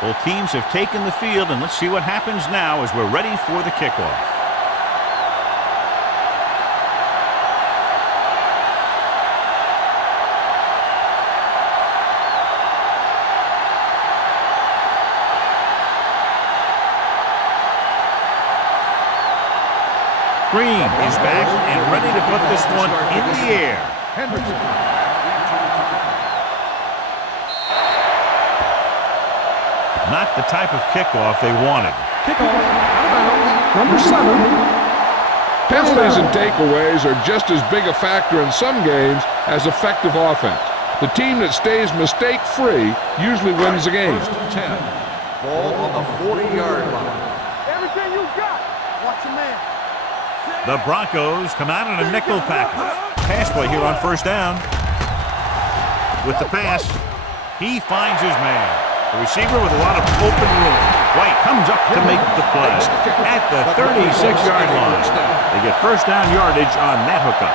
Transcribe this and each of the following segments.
Both teams have taken the field, and let's see what happens now as we're ready for the kickoff. Green is back and ready to put this one in the air. Not the type of kickoff they wanted. Kickoff, number 7. Penalties and takeaways are just as big a factor in some games as effective offense. The team that stays mistake-free usually wins the game. 10. Ball on the 40-yard line. Everything you got. Watch your man. The Broncos come out in a nickel package. Pass play here on first down. With the pass, he finds his man. The receiver with a lot of open room. White comes up to make the play. At the 36-yard line. They get first down yardage on that hookup.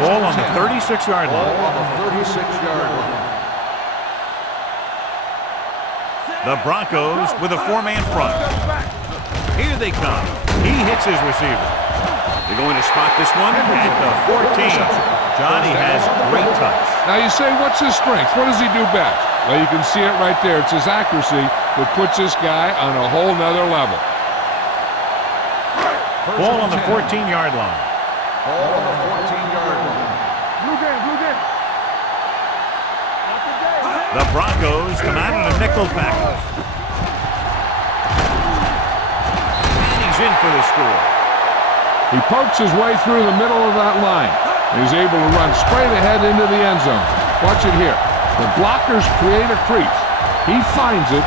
Ball on the 36-yard line. Ball on the 36-yard line. The Broncos with a 4-man front. Here they come. He hits his receiver. They're going to spot this one at the 14. Johnny has great touch. Now you say, what's his strength? What does he do best? Well, you can see it right there. It's his accuracy that puts this guy on a whole nother level. Ball on the 14-yard line. Ball on the 14-yard line. Blue game, blue game. The Broncos come out in a nickel package. And he's in for the score. He pokes his way through the middle of that line. He's able to run straight ahead into the end zone. Watch it here. The blockers create a crease. He finds it,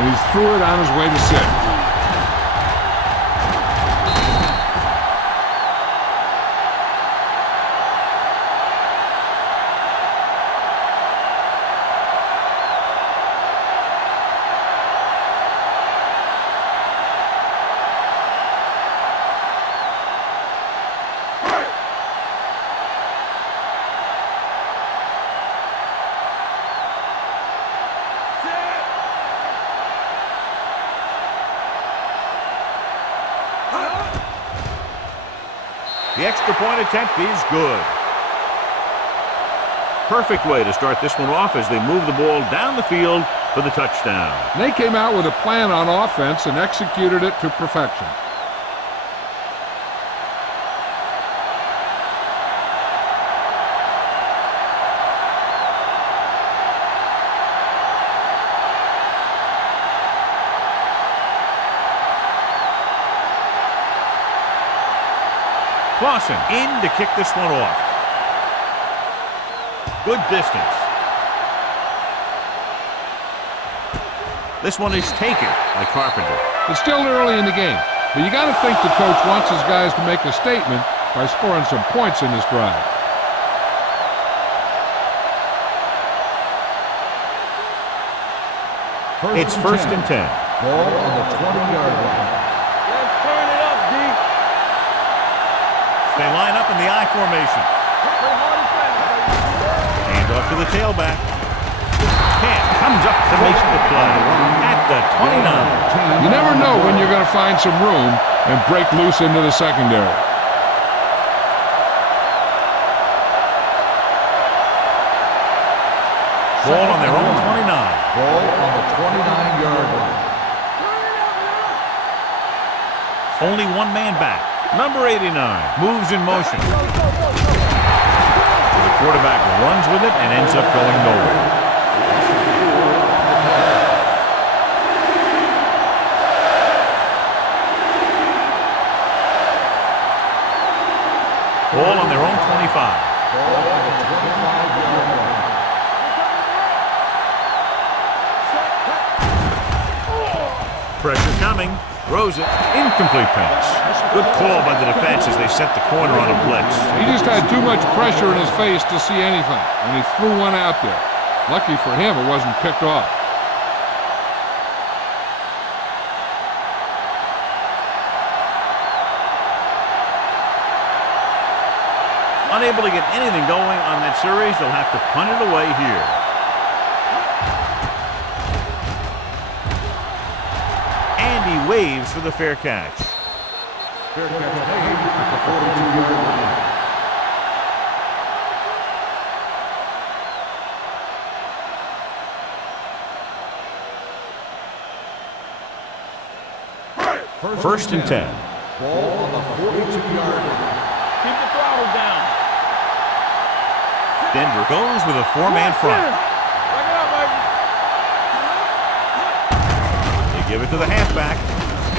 and he's through it on his way to 6. The extra point attempt is good. Perfect way to start this one off as they move the ball down the field for the touchdown. They came out with a plan on offense and executed it to perfection. Clausen in to kick this one off. Good distance. This one is taken by Carpenter. It's still early in the game, but you got to think the coach wants his guys to make a statement by scoring some points in this drive. It's first and 10. Ball on the 20-yard line. Let's turn it up, D. They line up in the I formation. Hand off to the tailback. Camp comes up to make the play at the 29. You never know when you're going to find some room and break loose into the secondary. Ball on their own 29. Ball on the 29-yard line. Only one man back. Number 89 moves in motion. The quarterback runs with it and ends up going nowhere. Ball on their own 25. Ball on the 25-yard line. Pressure coming. Throws it. Incomplete pass. Good call by the defense as they set the corner on a blitz. He just had too much pressure in his face to see anything, and he threw one out there. Lucky for him, it wasn't picked off. Unable to get anything going on that series, they'll have to punt it away here. And he waves for the fair catch. Fair catch made at the 42-yard line. First and 10. Ball on the 42-yard line. Keep the throttle down. Denver goes with a four-man front. Back it up, baby. They give it to the halfback.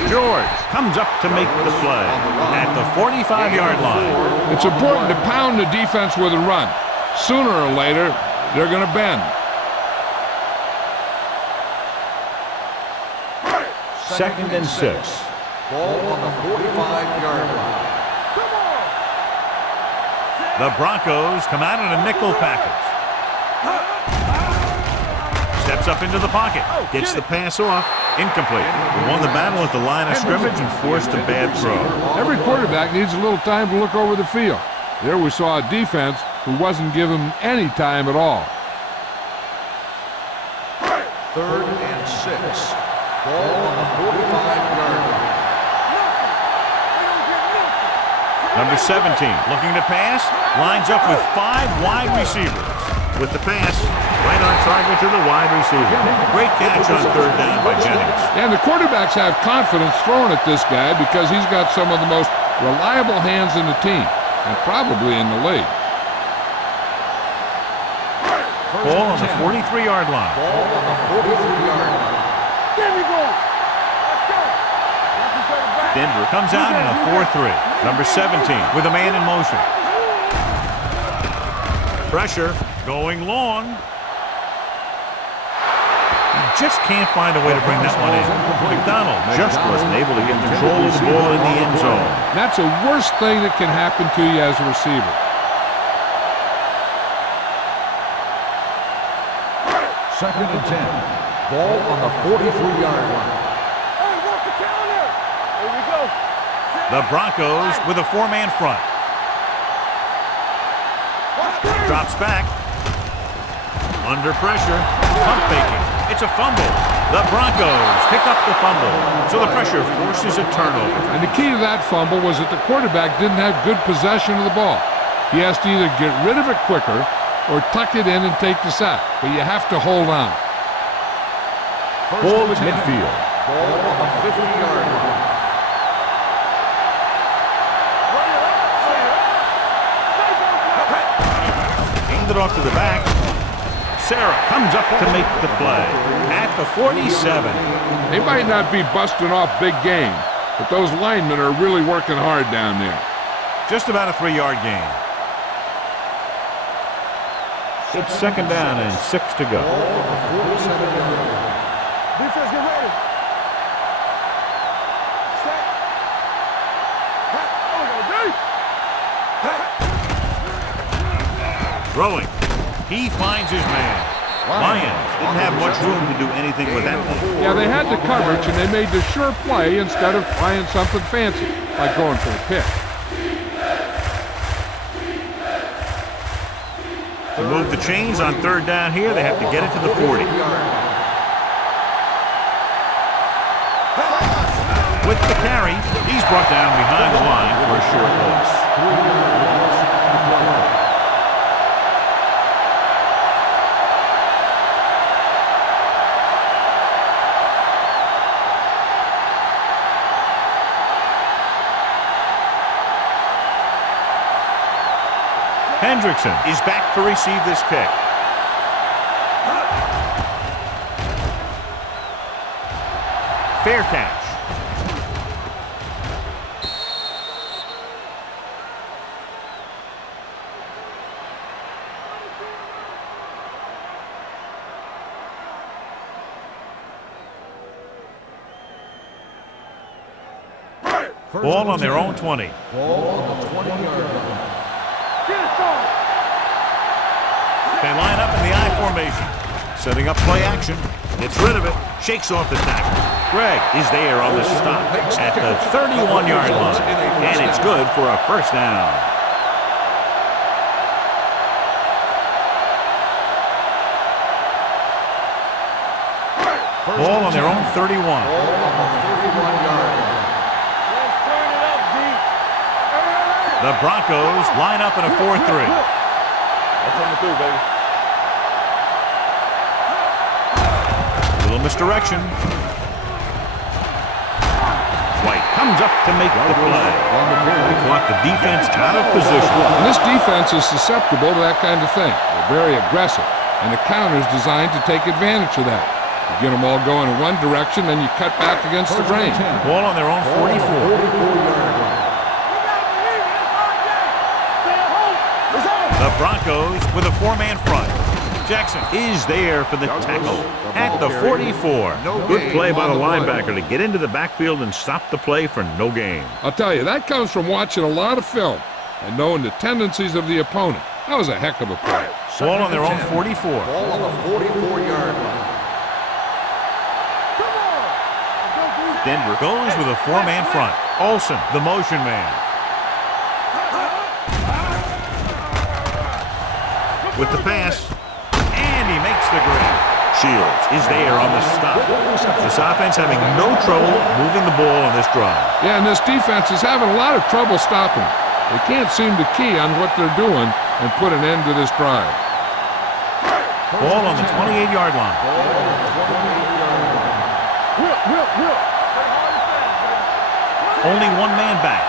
George comes up to make the play at the 45-yard line. It's important to pound the defense with a run. Sooner or later, they're going to bend. Second and 6. Ball on the 45-yard line. The Broncos come out in a nickel package. Steps up into the pocket. Gets the pass off. Incomplete. He won the battle at the line of scrimmage and forced a bad throw. Every quarterback needs a little time to look over the field. There we saw a defense who wasn't given any time at all. Third and 6. Ball on the 45-yard line. Number 17, looking to pass, lines up with 5 wide receivers. With the pass, right on target to the wide receiver. Great catch on third down by Jennings. And the quarterbacks have confidence throwing at this guy because he's got some of the most reliable hands in the team, and probably in the league. Ball on the 43-yard line. Ball on the 43-yard line. There we go. Let's go. Denver comes out in a 4-3. Number 17 with a man in motion. Pressure going long. He just can't find a way to bring that one in. McDonald just wasn't able to get control of the ball in the end zone. That's the worst thing that can happen to you as a receiver. Second and 10. Ball on the 43-yard line. Hey, walk the calendar. Here we go. The Broncos with a four-man front. Drops back. Under pressure. Pump faking. It's a fumble. The Broncos pick up the fumble. So the pressure forces a turnover. And the key to that fumble was that the quarterback didn't have good possession of the ball. He has to either get rid of it quicker or tuck it in and take the sack. But you have to hold on. Ball at midfield. Ball on the 50-yard line. Hand it off to the back. Sarah comes up to make the play at the 47. They might not be busting off big game, but those linemen are really working hard down there. Just about a 3-yard gain. It's second down and 6 to go. Ball on the 47-yard line. Defense, get ready. Set. Throwing. He finds his man. Lions didn't have much room to do anything with that one. Yeah, they had the coverage, and they made the sure play instead of trying something fancy, like going for a pick. To move the chains on third down here, they have to get it to the 40. With the carry, he's brought down behind the line for a short loss. Hendrickson is back to receive this kick. Fair catch. Ball on their own 20. Ball on the 20-yard line. They line up in the I formation. Setting up play action. Gets rid of it. Shakes off the tackle. Greg is there on the stop at the 31-yard line. And it's good for a first down. Ball on their own 31. Ball on the 31-yard line. Let's turn it up, D. The Broncos line up in a 4-3. That's on the through, baby. Little misdirection. White comes up to make the play. They caught the defense out of position. And this defense is susceptible to that kind of thing. They're very aggressive, and the counter is designed to take advantage of that. You get them all going in one direction, then you cut back against the grain. Ball on their own 44. The Broncos with a 4-man front. Jackson is there for the tackle at the 44. Good play by the linebacker to get into the backfield and stop the play for no gain. I'll tell you, that comes from watching a lot of film and knowing the tendencies of the opponent. That was a heck of a play. Ball on their own 44. Ball on the 44-yard line. Denver goes with a 4-man front. Olsen, the motion man. With the pass, and he makes the grab. Shields is there on the stop. This offense having no trouble moving the ball on this drive. Yeah, and this defense is having a lot of trouble stopping. They can't seem to key on what they're doing and put an end to this drive. Ball on the 28-yard line. Will. Only one man back.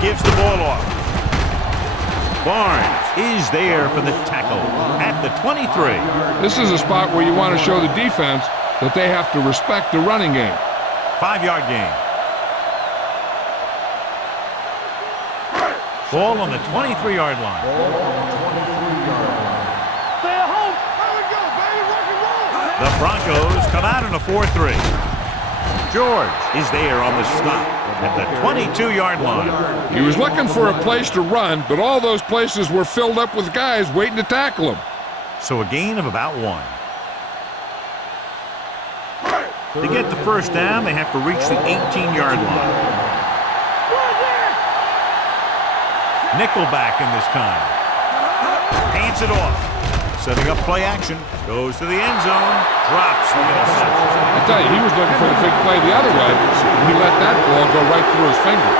Gives the ball off. Barnes is there for the tackle at the 23. This is a spot where you want to show the defense that they have to respect the running game. 5-yard gain. Ball on the 23-yard line. Stay at home. There we go, baby. Rock and roll. The Broncos come out in a 4-3. George is there on the stop at the 22-yard line. He was looking for a place to run, but all those places were filled up with guys waiting to tackle him. So a gain of about 1. To get the first down, they have to reach the 18-yard line. Nickelback in this kind. Hands it off. Setting up play action. Goes to the end zone. Drops the interception. I tell you, he was looking for the big play the other way, and he let that ball go right through his finger.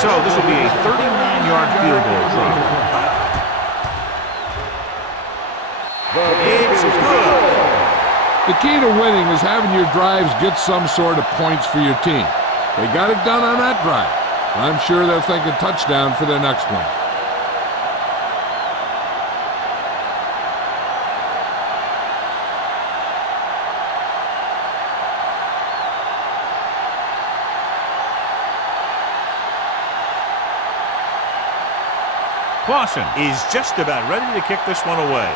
So this will be a 39-yard field goal try. It's good. The key to winning is having your drives get some sort of points for your team. They got it done on that drive. I'm sure they're thinking touchdown for their next one. Clausen is just about ready to kick this one away.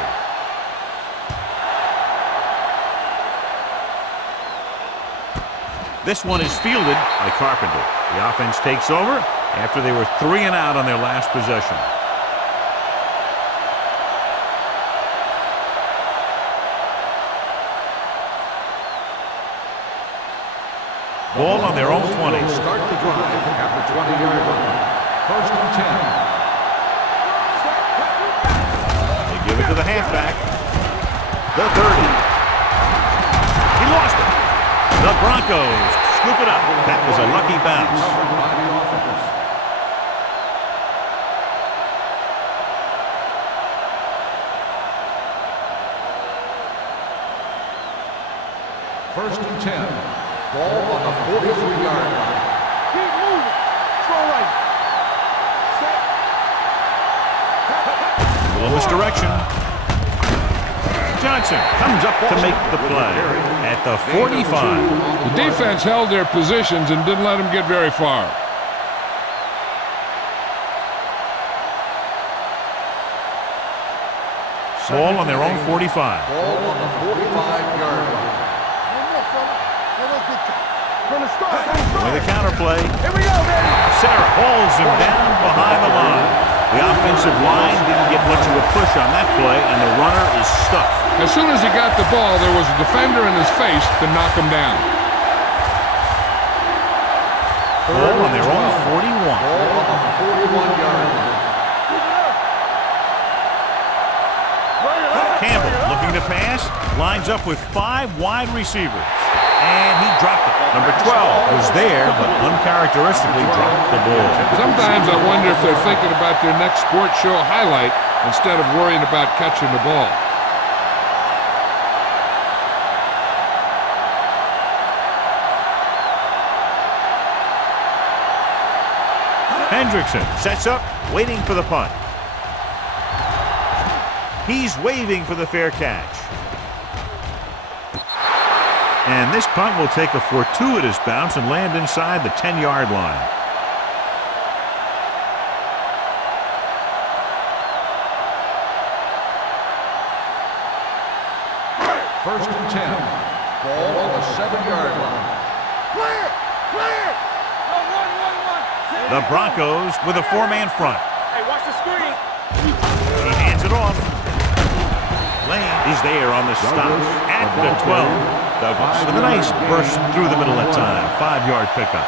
This one is fielded by Carpenter. The offense takes over after they were 3 and out on their last possession. Ball on their own 20. Start the drive at the 20-yard line. First and 10. They give it to the halfback. The 30. He lost it. The Broncos scoop it up. That was a lucky bounce. By the offense. First and 10. Ball on the 43-yard line. Keep moving. Throw right. A little misdirection. Johnson comes up to make the play at the 45. The defense held their positions and didn't let them get very far. Ball on their own 45. Ball on the 45-yard line. From the start. With a counter play, Here we go, baby. Sarah hauls him down behind the line. The offensive line didn't get much of a push on that play, and the runner is stuck. As soon as he got the ball, there was a defender in his face to knock him down. Ball on their own 41. Ball on the 41-yard line. Campbell looking to pass, lines up with 5 wide receivers. And he dropped it. Number 12 was there, but uncharacteristically dropped the ball. Sometimes I wonder if they're thinking about their next sports show highlight instead of worrying about catching the ball. Hendrickson sets up, waiting for the punt. He's waving for the fair catch. And this punt will take a fortuitous bounce and land inside the 10-yard line. First and 10. Ball on the 7-yard line. Clear! Clear! The Broncos with a 4-man front. Hey, watch the screen. He hands it off. Lane is there on the stop at the 12. Douglas with a nice burst through the middle that time. 5-yard pickup.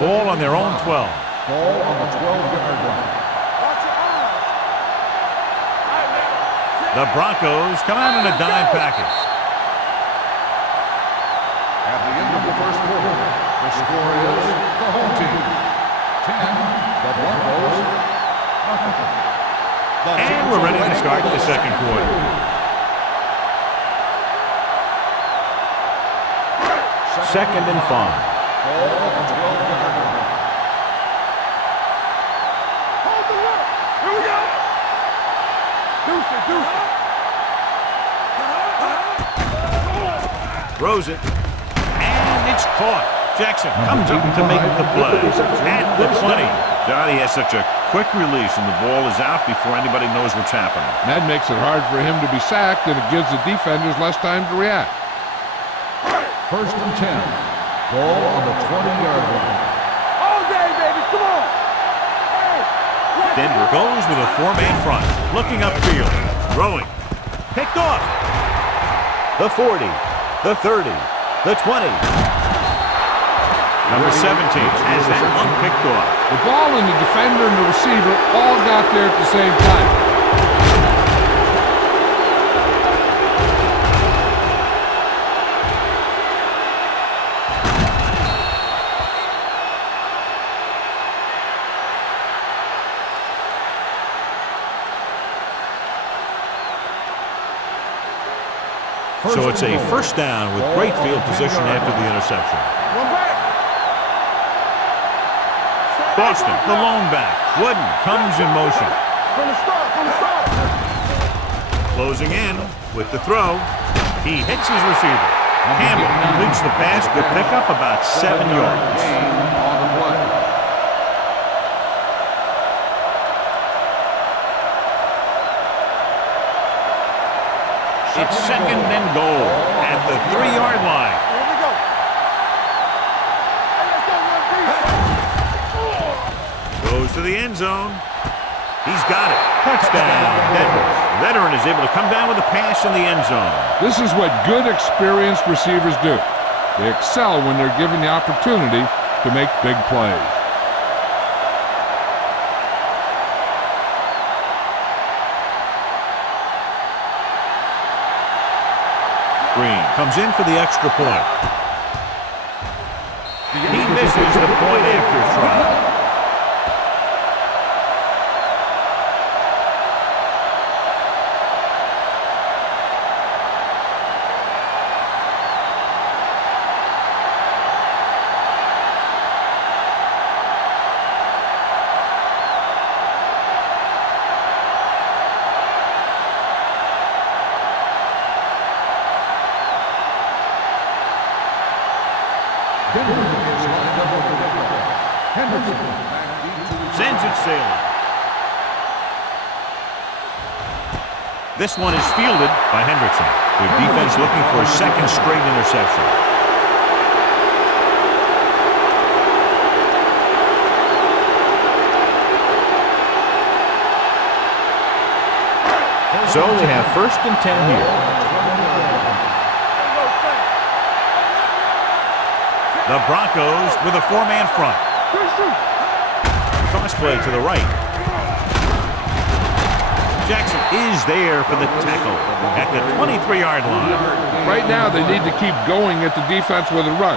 Ball on their own 12. Ball on the 12-yard line. Watch your eyes. All right, man. The Broncos come out in a dime package. At the end of the first quarter, the score is the home team 10, the Broncos nothing. And we're ready to start the second quarter. Second and 5. Ball on the 12-yard line. Hold the look. Here we go. Deuce it, deuce it. Throws it. And it's caught. Jackson comes up to make the play. At the 20. Johnny has such a quick release, and the ball is out before anybody knows what's happening. That makes it hard for him to be sacked, and it gives the defenders less time to react. First and 10. Ball on the 20-yard line. All day, baby. Come on. Hey. Denver goes with a 4-man front. Looking upfield. Throwing. Picked off. The 40. The 30. The 20. Number 17 has that one picked off. The ball and the defender and the receiver all got there at the same time. So it's a first down with great field position after the interception. One back. Boston, the lone back. Wooden comes in motion. From the start, from the start. Closing in with the throw. He hits his receiver. Campbell completes the pass. Good pickup, about 7 yards. Gain on the play. It's second and goal at the 3-yard line. Here we go. Hey, let's go, one, Goes to the end zone. He's got it. Touchdown, Denver. Veteran is able to come down with a pass in the end zone. This is what good, experienced receivers do. They excel when they're given the opportunity to make big plays. Green comes in for the extra point. He misses the point after try. Sends it sailing. This one is fielded by Hendrickson. Their defense looking for a second straight interception. So they have 1st and 10 here. The Broncos with a 4-man front. Cross play to the right. Jackson is there for the tackle at the 23-yard line. Right now, they need to keep going at the defense with a run.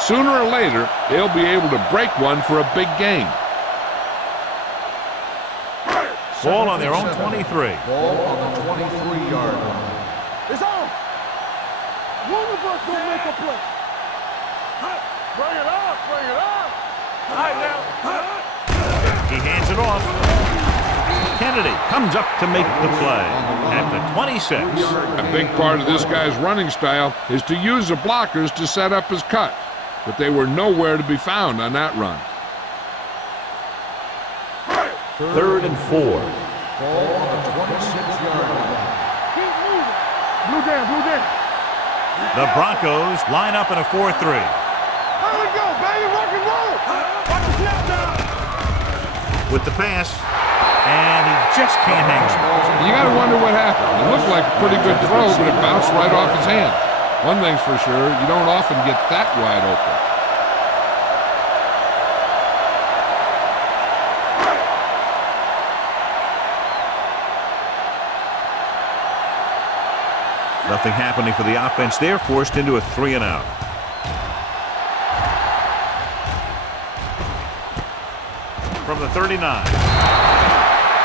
Sooner or later, they'll be able to break one for a big gain. Ball on their own 23. Ball on the 23-yard line. It's on. One of us gonna make a play. Bring it up, bring it up. All right, now. He hands it off. Kennedy comes up to make the play at the 26. A big part of this guy's running style is to use the blockers to set up his cut, but they were nowhere to be found on that run. 3rd and 4. Ball on the 26-yard line. Keep moving. Blue down, blue down. The Broncos line up in a 4-3. There we go, baby. Rock and roll. Rock and snap down. With the pass, and he just can't hang on. You got to wonder what happened. It looked like a pretty good throw, but it bounced right off his hand. One thing's for sure, you don't often get that wide open. Nothing happening for the offense there, forced into a 3-and-out. From the 39.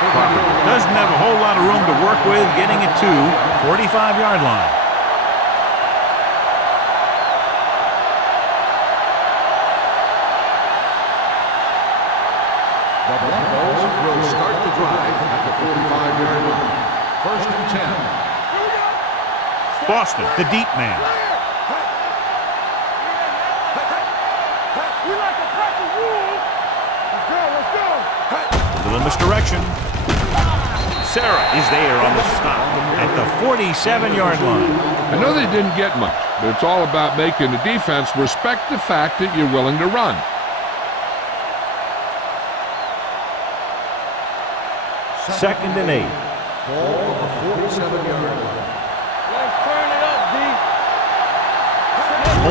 Crawford doesn't have a whole lot of room to work with, getting it to 45-yard line. The Broncos will start the drive at the 45-yard line. 1st and 10. Boston, the deep man. We like to practice rules. Let's go, let's go. A little misdirection. Sarah is there on the stop at the 47-yard line. I know they didn't get much, but it's all about making the defense respect the fact that you're willing to run. Second and 8. Ball on the 47-yard line. Let's turn it up, D.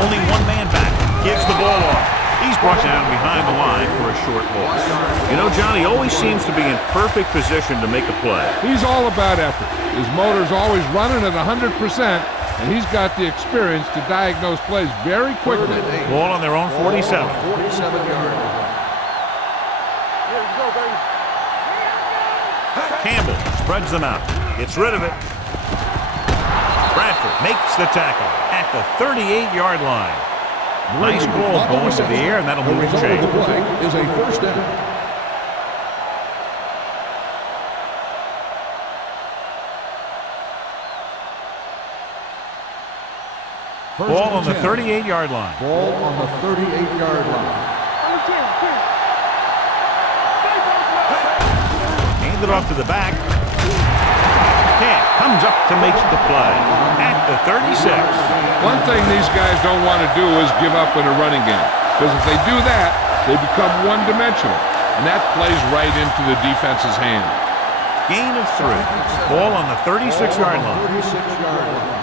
Only one man back. Gives the ball off. He's brought down behind the line for a short loss. You know, Johnny always seems to be in perfect position to make a play. He's all about effort. His motor's always running at 100%, and he's got the experience to diagnose plays very quickly. Ball on their own 47. 47-yard line. Here we go, baby. Campbell spreads them out. Gets rid of it. Bradford makes the tackle at the 38-yard line. Nice ball going to the air, and that'll move the result chain. of the play is a 1st down. Ball on the 38-yard line. Ball on the 38-yard line. On the 10. Hand it off to the back. Camp comes up to make the play at the 36. One thing these guys don't want to do is give up in a running game, because if they do that, they become one-dimensional, and that plays right into the defense's hand. Gain of 3. Ball on the 36-yard line. 36-yard line.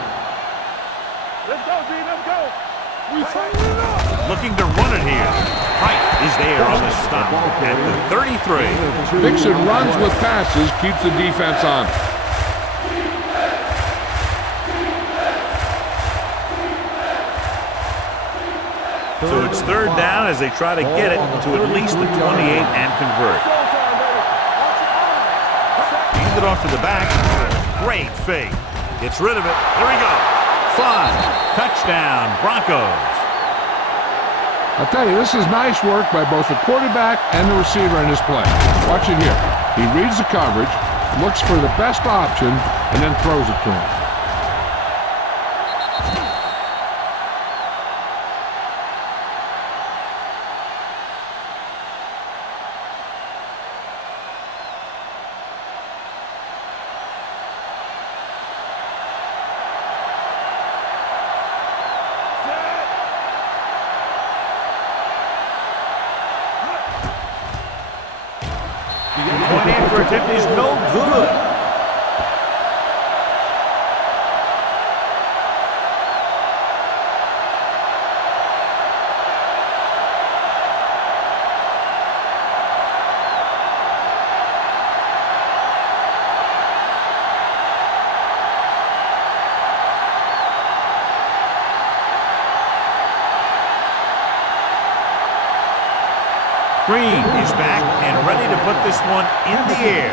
Let's go, D. Let's go. We tighten it up. Looking to run it here. Height is there on the stop at the 33. Mixing runs with passes keeps the defense on. So it's 3rd down as they try to get it to at least the 28 and convert. Hand it off to the back. Great fake. Gets rid of it. There we go. Fun. Touchdown, Broncos. I'll tell you, this is nice work by both the quarterback and the receiver in this play. Watch it here. He reads the coverage, looks for the best option, and then throws it to him. Point after attempt is no good. Green is back and ready to put this one in the air.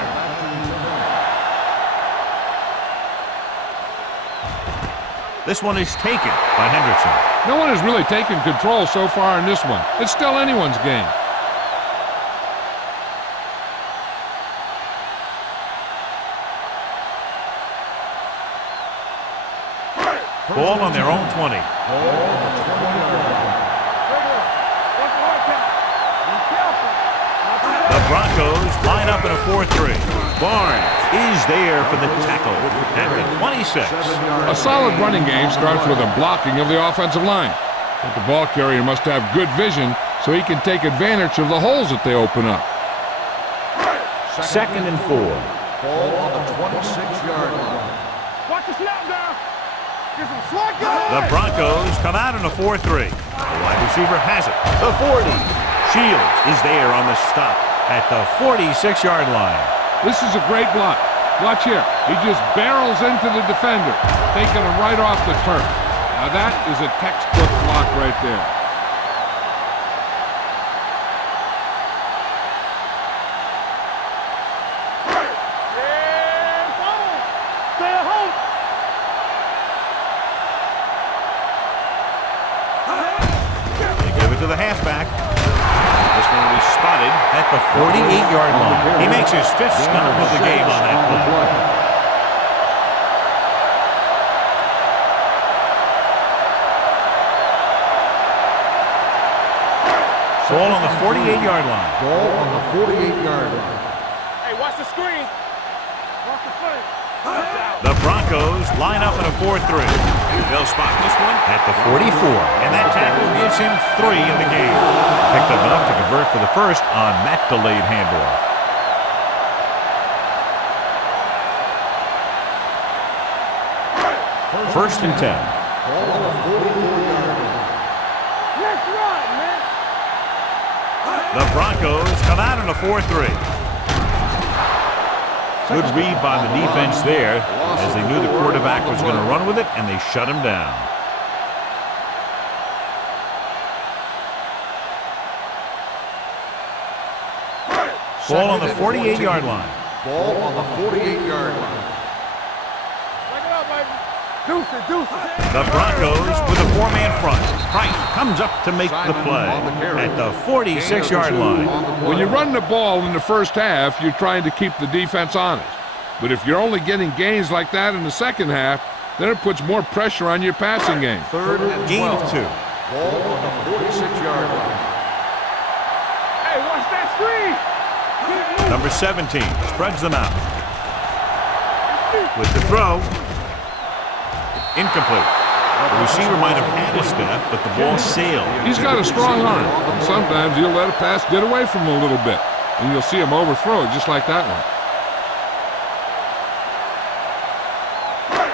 This one is taken by Hendrickson. No one has really taken control so far in this one. It's still anyone's game. Ball on their own 20. The Broncos line up in a 4-3. Barnes is there for the tackle at the 26. A solid running game starts with a blocking of the offensive line. But the ball carrier must have good vision so he can take advantage of the holes that they open up. 2nd and 4. Ball on the 26-yard line. Watch the snap down. Get some slack going. The Broncos come out in a 4-3. The wide receiver has it. The 40. Shields is there on the stop at the 46-yard line. This is a great block. Watch here. He just barrels into the defender, taking him right off the turf. Now that is a textbook block right there. Stay at home. They give it to the halfback. This one will be spotted at the 48-yard line. He makes his 5th stop of the game on that play. Ball on the 48-yard line. Ball on the 48-yard line. Hey, watch the screen. Watch the play. The Broncos line up in a 4-3. They'll spot this one at the 44. And that tackle gives him 3 in the game. Picked up enough to convert for the first on that delayed handoff. First and 10. Ball on the 44-yard line. Let's run, man. The Broncos come out in a 4-3. Good read by the defense there, as they knew the quarterback was going to run with it, and they shut him down. Ball on the 48-yard line. Ball on the 48-yard line. Break it up, baby. Deuce it. The Broncos with a 4-man front. Price comes up to make the play at the 46-yard line. When you run the ball in the first half, you're trying to keep the defense honest. But if you're only getting gains like that in the second half, then it puts more pressure on your passing game. 3rd and 12. Gain of 2. Ball on the 46-yard line. Hey, watch that screen. Number 17 spreads them out. With the throw. Incomplete. The receiver might have had a step, but the ball sailed. He's got a strong arm. And sometimes he'll let a pass get away from him a little bit. And you'll see him overthrow it just like that one.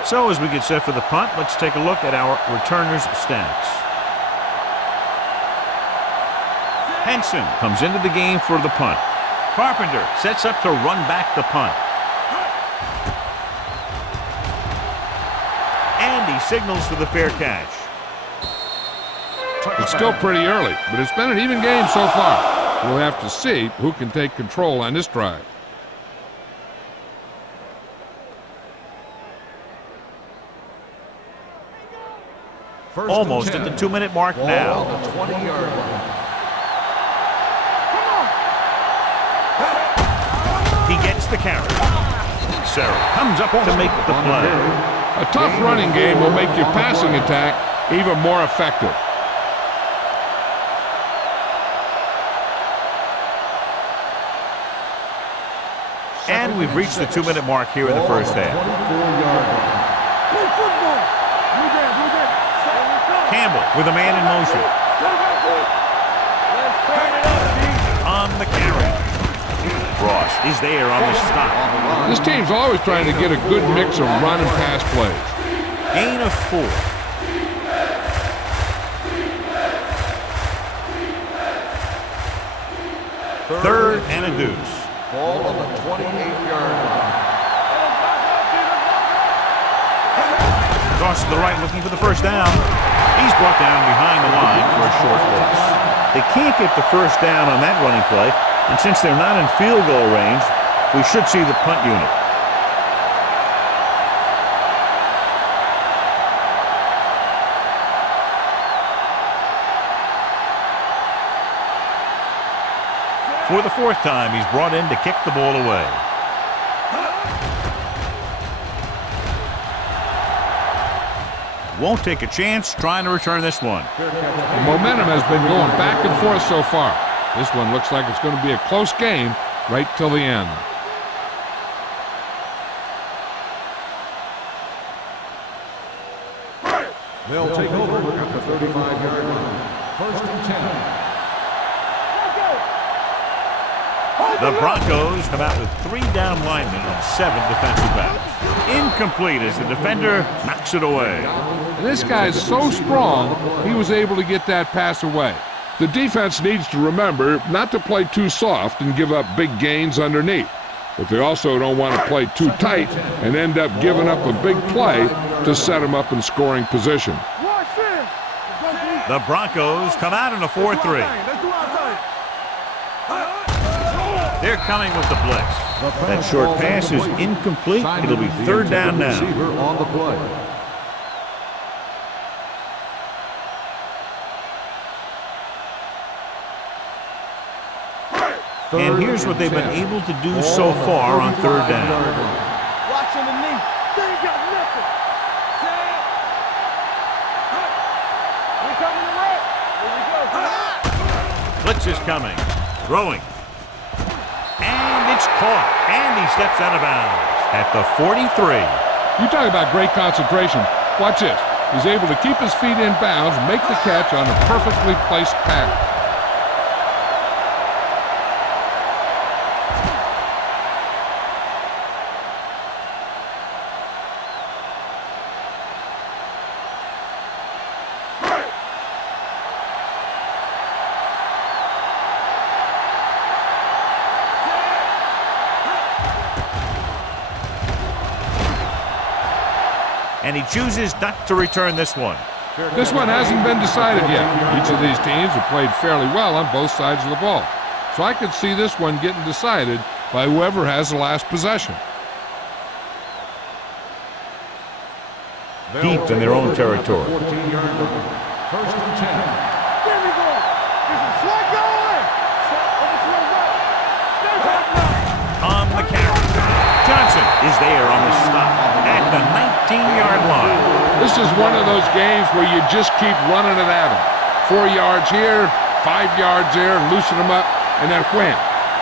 So as we get set for the punt, let's take a look at our returners' stats. Henson comes into the game for the punt. Carpenter sets up to run back the punt. And he signals for the fair catch. It's still pretty early, but it's been an even game so far. We'll have to see who can take control on this drive. Almost at the 2-minute mark Ball now. on the 20-yard line. He gets the carry. Sarah comes up to make the play. A tough running game will make your passing attack even more effective. And we've reached the 2-minute mark here in the first half. 24-yard line. Play football. Blue Jay. Campbell with a man in motion. Let's turn it up, D. On the carry. Ross is there on the stop. This team's always trying to get a good mix of run and pass plays. Gain of 4. Third and a deuce. Ball on the 28-yard line. Toss to the right looking for the first down. He's brought down behind the line for a short loss. They can't get the first down on that running play, and since they're not in field goal range, we should see the punt unit. For the fourth time, he's brought in to kick the ball away. Won't take a chance trying to return this one. The momentum has been going back and forth so far. This one looks like it's going to be a close game right till the end. They'll take over at the 35-yard line. 1st and 10. The Broncos come out with 3 down linemen and 7 defensive backs. Incomplete as the defender knocks it away. And this guy's so strong, he was able to get that pass away. The defense needs to remember not to play too soft and give up big gains underneath. But they also don't want to play too tight and end up giving up a big play to set them up in scoring position. The Broncos come out in a 4-3. They're coming with the blitz. That short pass is incomplete. It'll be 3rd down now. On the play. And here's what they've been able to do so far on 3rd down. Watch underneath. They ain't got nothing. We coming to red. Here we go. Blitz is coming. Throwing. And it's caught. And he steps out of bounds at the 43. You talk about great concentration. Watch this. He's able to keep his feet in bounds, make the catch on a perfectly placed pass. And he chooses not to return this one. This one hasn't been decided yet. Each of these teams have played fairly well on both sides of the ball. So I could see this one getting decided by whoever has the last possession. Deep in their own territory. 14-yard line. 1st and 10. There we go. There's a flag going. On the carry. Johnson is there on the stop at the 19-yard line. This is one of those games where you just keep running it at them. 4 yards here, 5 yards there, loosen them up, and then wham.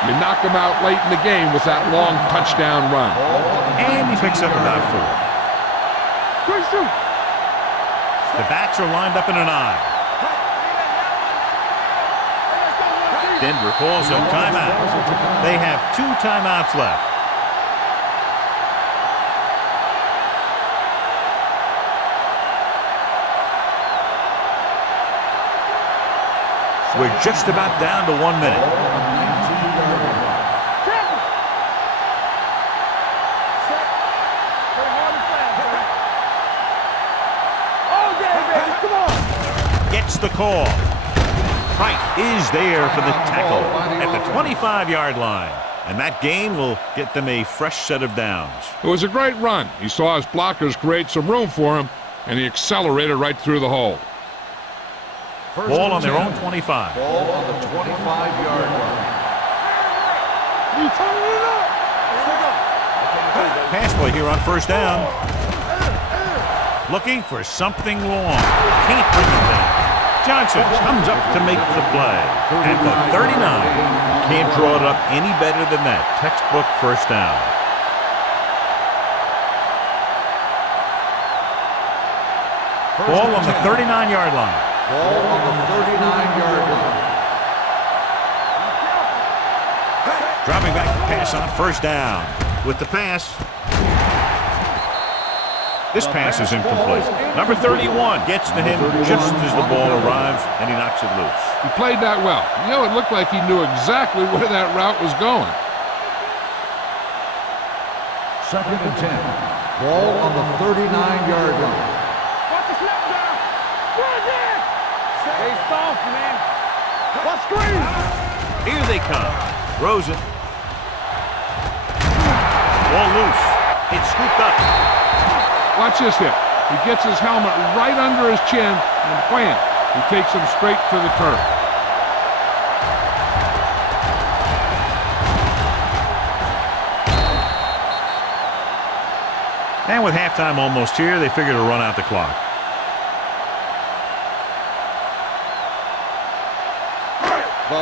You knock them out late in the game with that long touchdown run. And he picks up about 4. The backs are lined up in an I. Denver calls a timeout. They have 2 timeouts left. We're just about down to 1 minute. Gets the call. Price is there for the tackle at the 25-yard line. And that gain will get them a fresh set of downs. It was a great run. He saw his blockers create some room for him, and he accelerated right through the hole. Ball on their own 25. Ball on the 25-yard line. Pass play here on 1st down. Looking for something long. Can't bring it down. Johnson comes up to make the play. At the 39. Can't draw it up any better than that. Textbook 1st down. Ball on the 39-yard line. Ball on the 39-yard line. Dropping back to pass on 1st down. With the pass. This pass is incomplete. Number 31 gets to him just as the ball arrives, and he knocks it loose. He played that well. You know, it looked like he knew exactly where that route was going. 2nd and 10. Ball on the 39-yard line. Watch the snap down. Stay soft, man. screen. Here they come. Throws it. Ball loose. It's scooped up. Watch this hit. He gets his helmet right under his chin, and wham! He takes him straight to the turf. And with halftime almost here, they figure to run out the clock.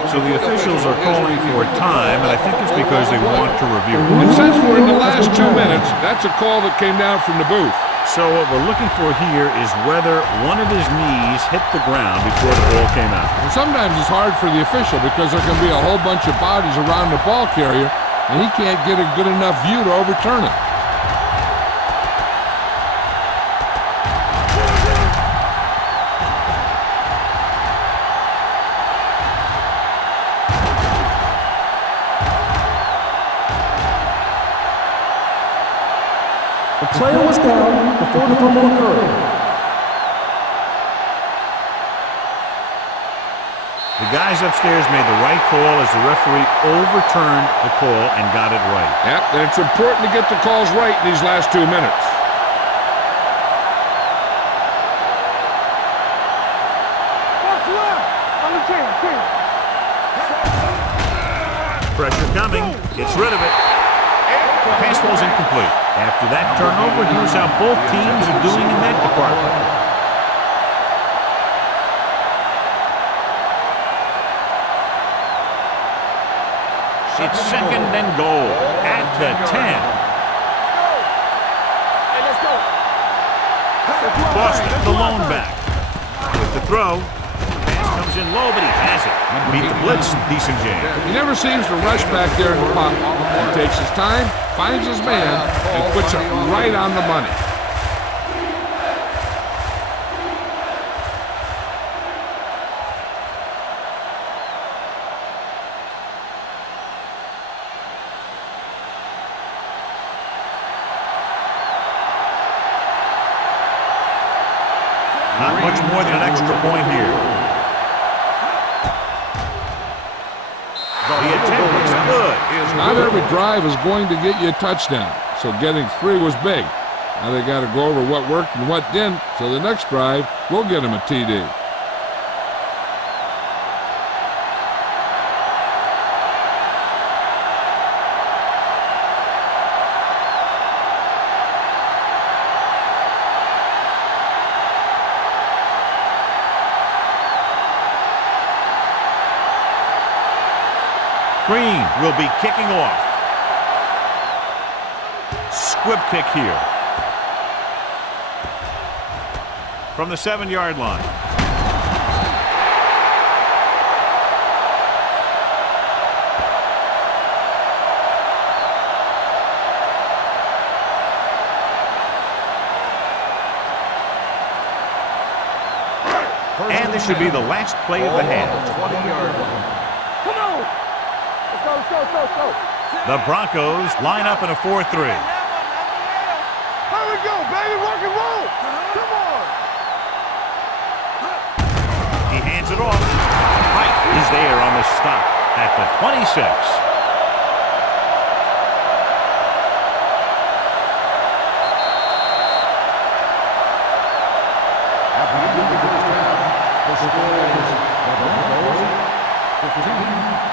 So the officials are calling for time, and I think it's because they want to review it. And since we're in the last 2 minutes, that's a call that came down from the booth. So what we're looking for here is whether one of his knees hit the ground before the ball came out. And sometimes it's hard for the official because there can be a whole bunch of bodies around the ball carrier, and he can't get a good enough view to overturn it. The player was down before the fumble occurred. The guys upstairs made the right call as the referee overturned the call and got it right. Yep, and it's important to get the calls right in these last 2 minutes. What's left? On the team. Pressure coming. Gets rid of it. Pass ball's incomplete. After that turnover, here's how both teams are doing in that department. It's second and goal at the 10. Hey, let's go. Boston, the lone back. With the throw. Pass comes in low, but he has it. Beat the blitz. Decent jam. He never seems to rush back there in the pocket. He takes his time, finds his man, and puts it right on the money. Not much more than an extra point here. The attempt looks good. Not every drive is going to get you a touchdown, so getting 3 was big. Now they got to go over what worked and what didn't, so the next drive will get them a TD. Green will be kicking off. Squib kick here. From the 7-yard line. And this should be the last play of the half. 20-yard line. Come on. Let's go. The Broncos line up in a 4-3. Here we go, baby. Rock and roll. Come on. He hands it off. Pike is there on the stop at the 26. At the end of the first half, the score is the Broncos 15,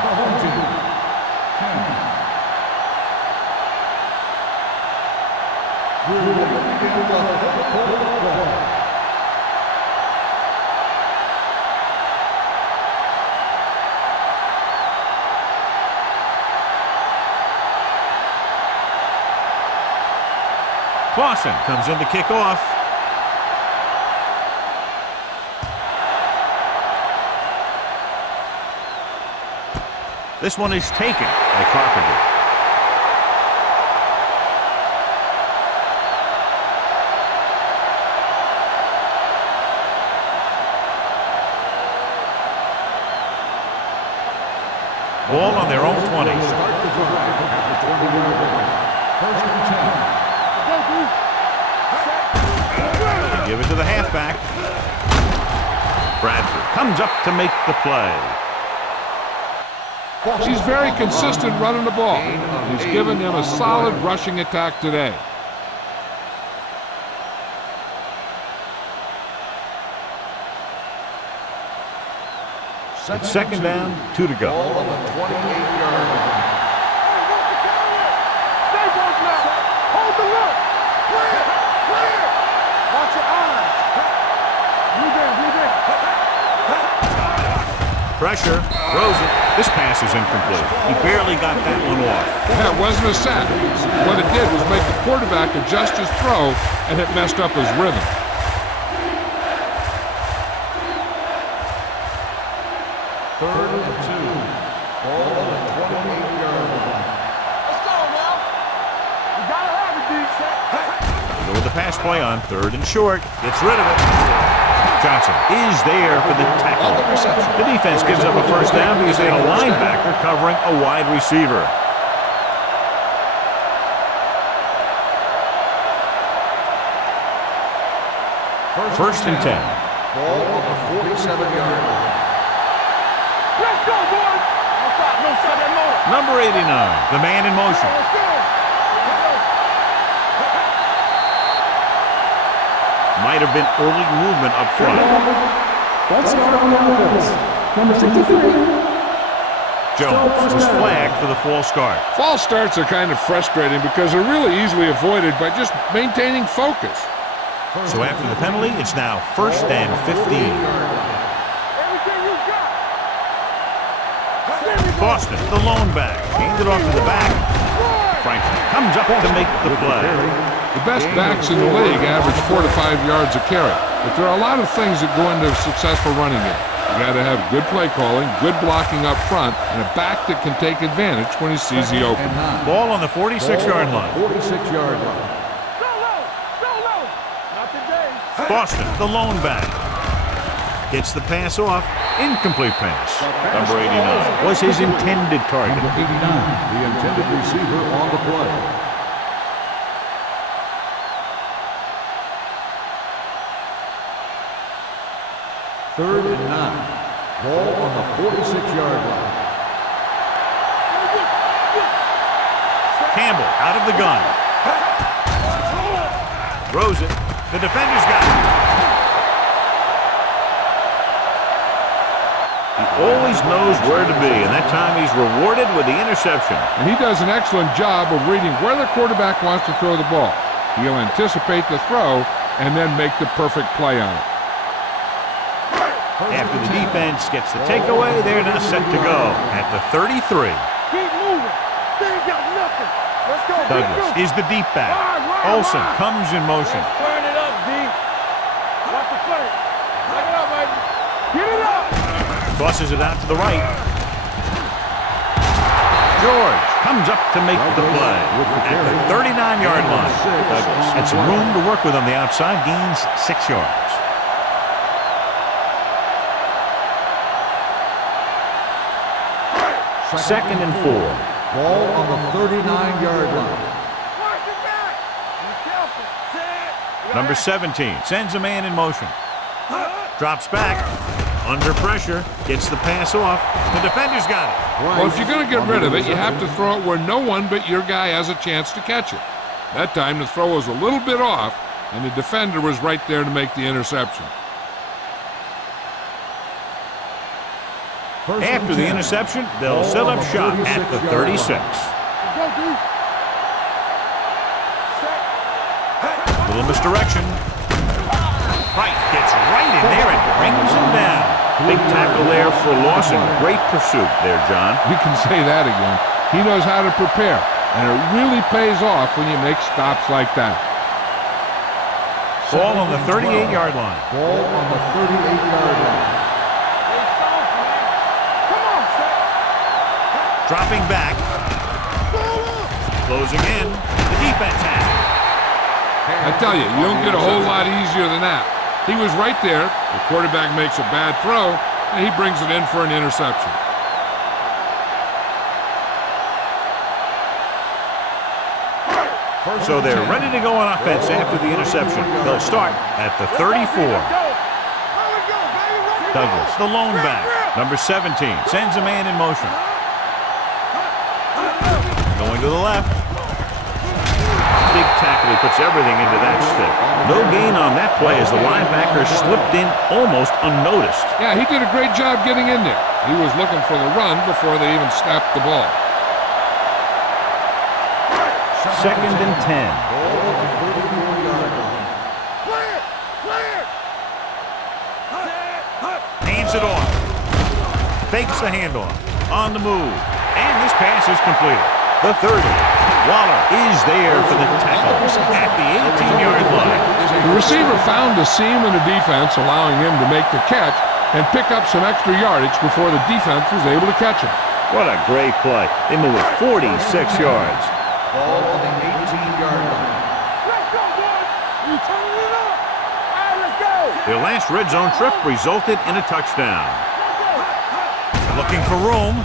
the home team 10. We're going to begin the third quarter. Clausen comes in to kick off. This one is taken by Carpenter. Ball on their own 20. Start the drive at the 20-yard line. First and 10. They give it to the halfback. Bradford comes up to make the play. She's very consistent running the ball. He's given them a solid rushing attack today. It's second down, 2 to go. Ball on the 28-yard line. Stay close now. Hold the look. Clear. Clear. Watch your eyes. Move in. Move in. Pressure, throws it. This pass is incomplete. He barely got that one off. That wasn't a sack. What it did was make the quarterback adjust his throw, and it messed up his rhythm. Third and 2. Ball on the 28-yard line. Let's go now. You gotta have it, D. Go with the pass play on 3rd and short. Gets rid of it. Johnson is there for the tackle. The defense gives up a first down because they had a linebacker covering a wide receiver. First and 10. Ball on the 47-yard line. Let's go, boys. No stop that motor. Number 89, the man in motion. Let's go. Might have been early movement up front. False start on the offense. Number 63. Jones is flagged for the false start. False starts are kind of frustrating because they're really easily avoided by just maintaining focus. So after the penalty, it's now first and 15. Everything you got. Boston, the lone back, handed off to the back. Franklin comes up to make the play. The best backs in the league average 4 to 5 yards a carry, but there are a lot of things that go into a successful running game. You got to have good play calling, good blocking up front, and a back that can take advantage when he sees the open. Ball on the 46-yard line. 46-yard line. Solo. Solo. Not today. Boston, the lone back, gets the pass off. Incomplete pass. Number 89 was his intended target. Number 89, the intended receiver on the play. Third and 9. Ball on the 46-yard line. Campbell out of the gun. Throws it. The defender's got it. He always knows where to be, and that time he's rewarded with the interception. And he does an excellent job of reading where the quarterback wants to throw the ball. He'll anticipate the throw and then make the perfect play on it. After the defense gets the takeaway, they're now set to go at the 33. Keep moving. They ain't got nothing. Let's go. Douglas is the deep back. Olsen comes in motion. Turn it up, D. Watch the play. Back it up, baby. Get it up. Tosses it out to the right. George comes up to make the play at the 39-yard line. Douglas had some room to work with on the outside, gains 6 yards. Second and 4. Ball on the 39-yard line. Watch it back. Be careful. Set. Number 17 sends a man in motion. Drops back. Under pressure. Gets the pass off. The defender's got it. Well, if you're going to get rid of it, you have to throw it where no one but your guy has a chance to catch it. That time the throw was a little bit off, and the defender was right there to make the interception. After the interception, they'll set up shop at the 36. Go, D. Little misdirection. Wright gets right in there and brings him down. Big tackle there for a loss and great pursuit there, John. You can say that again. He knows how to prepare, and it really pays off when you make stops like that. Ball on the 38-yard line. Ball on the 38-yard line. Dropping back. Closing in. The defense has it. I tell you, you don't get a whole lot easier than that. He was right there. The quarterback makes a bad throw, and he brings it in for an interception. So they're ready to go on offense after the interception. They'll start at the 34. Douglas, the lone back. Number 17, sends a man in motion. to the left. Big tackle. He puts everything into that stick. No gain on that play as the linebacker slipped in almost unnoticed. Yeah, he did a great job getting in there. He was looking for the run before they even snapped the ball. Second and 10. Hands it off. Fakes the handoff. On the move. And this pass is completed. The 30. Waller is there for the tackle at the 18-yard line. The receiver found the seam in the defense, allowing him to make the catch and pick up some extra yardage before the defense was able to catch him. What a great play. They move it 46 yards. Ball on the 18-yard line. Let's go, boys. You turning it up. All right, let's go. Their last red zone trip resulted in a touchdown. Looking for room.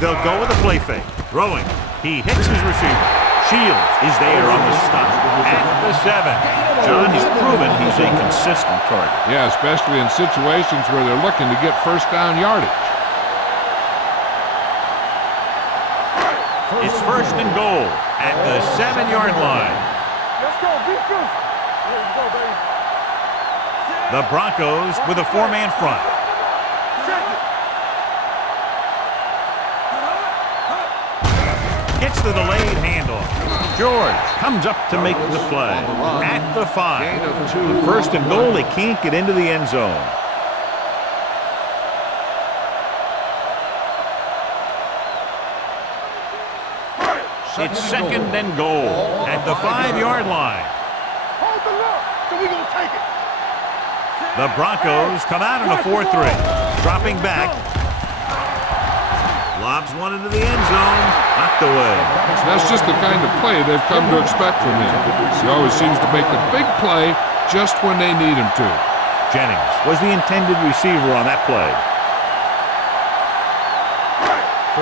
They'll go with a play fake. Throwing. He hits his receiver. Shields is there on the stop at the 7. John, he's proven he's a consistent target. Yeah, especially in situations where they're looking to get first down yardage. It's first and goal at the 7-yard line. Let's go, defense. Let's go, baby. The Broncos with a 4-man front. Check it. Gets the delayed handoff. George comes up to make the play at the 5. Gain of 2. First and goal, they can't get into the end zone. It's second and goal at the 5-yard line. Hold the look, so we gonna take it. The Broncos come out in a 4-3. Dropping back. Lobs one into the end zone. Knocked away. So that's just the kind of play they've come to expect from him. He always seems to make the big play just when they need him to. Jennings was the intended receiver on that play.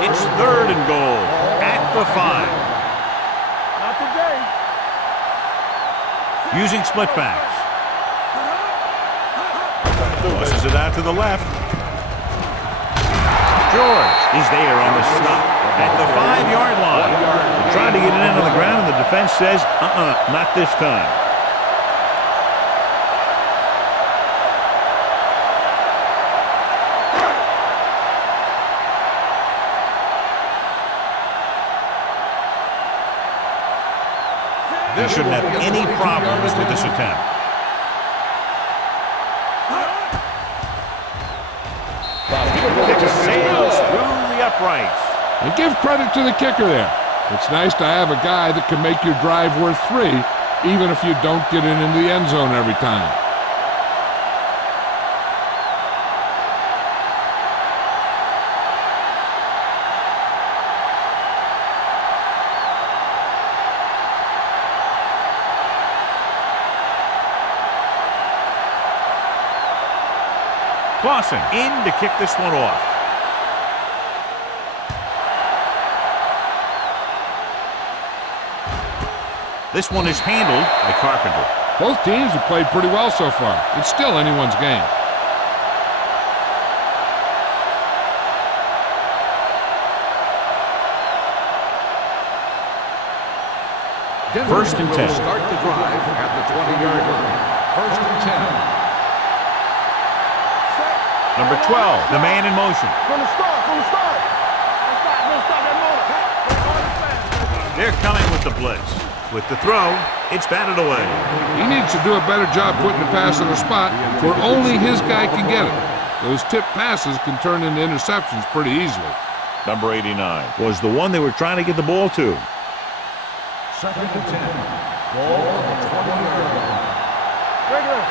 It's third and goal at the 5. Not today. Using split backs. Pushes it out to the left. George is there on the stop at the 5-yard line. They're trying to get it in on the ground, and the defense says, not this time. He shouldn't have any problems with this attempt. Kick sails through the uprights. And give credit to the kicker there. It's nice to have a guy that can make your drive worth 3, even if you don't get it into the end zone every time. Clausen in to kick this one off. This one is handled by Carpenter. Both teams have played pretty well so far. It's still anyone's game. First and 10. Start the drive at the 20-yard line. First and 10. Number 12, the man in motion. From the start. Don't stop that motor. They're coming with the blitz. With the throw, it's batted away. He needs to do a better job putting the pass in a spot where only his guy can get it. Those tip passes can turn into interceptions pretty easily. Number 89 was the one they were trying to get the ball to. Second and 10. Ball on the 20-yard line. Regular.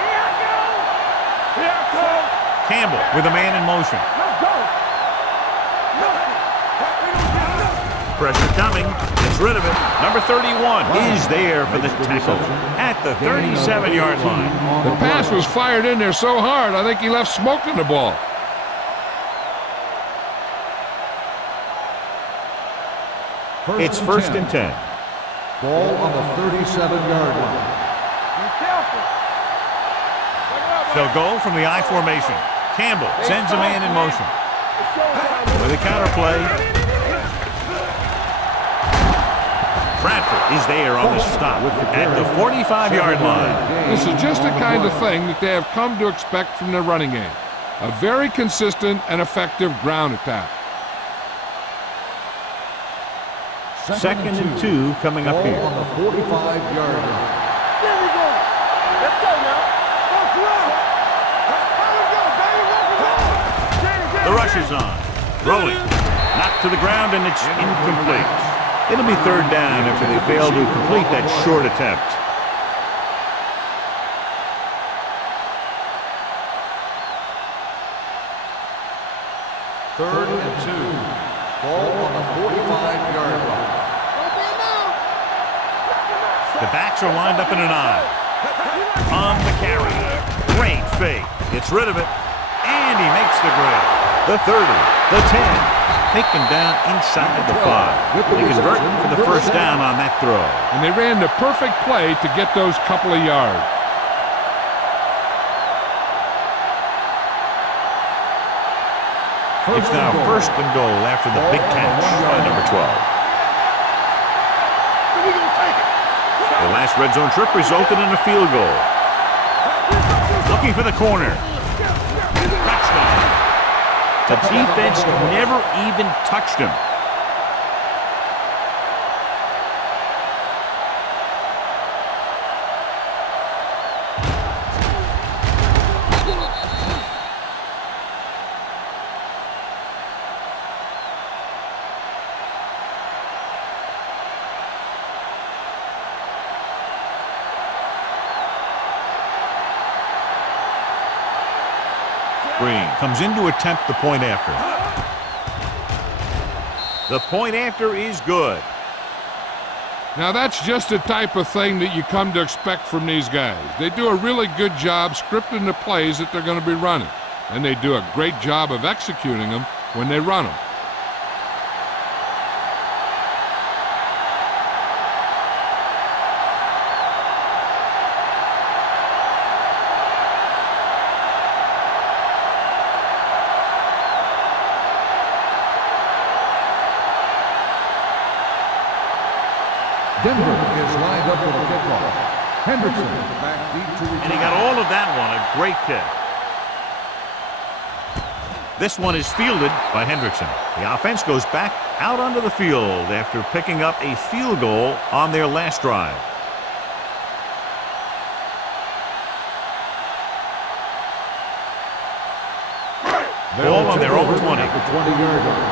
Here I go. Here I come. Campbell with a man in motion. Let's go. Pressure coming. Gets rid of it. Number 31 is there for the tackle at the 37-yard line. The pass was fired in there so hard, I think he left smoke in the ball. It's first and 10. Ball on the 37-yard line. Be careful. They'll go from the I formation. Campbell sends a man in motion. It's showtime. With a counter play. Bradford is there on the stop at the 45-yard line. This is just the kind of thing that they have come to expect from their running game. A very consistent and effective ground attack. Second and 2 coming up here. On the 45-yard line. There we go. Let's go now. Let's run. Here we go, baby. The rush is on. Rolling. Knocked to the ground, and it's incomplete. It'll be third down after they fail to complete that short attempt. Third and 2. Ball on the 45-yard line. The backs are lined up in an I. On the carry. Great fake. Gets rid of it. And he makes the grab. The 30. The 10. Taken down inside the 5. They convert for the first down on that throw. And they ran the perfect play to get those couple of yards. It's now first and goal after the big catch by number 12. The last red zone trip resulted in a field goal. Looking for the corner. Touchdown. The defense never even touched him. Green comes in to attempt the point after. The point after is good. Now that's just the type of thing that you come to expect from these guys. They do a really good job scripting the plays that they're going to be running. And they do a great job of executing them when they run them. Denver is lined up for the kickoff. Hendrickson back deep to return. And he got all of that one. A great kick. This one is fielded by Hendrickson. The offense goes back out onto the field after picking up a field goal on their last drive. Ball on their own 20. At the 20-yard line.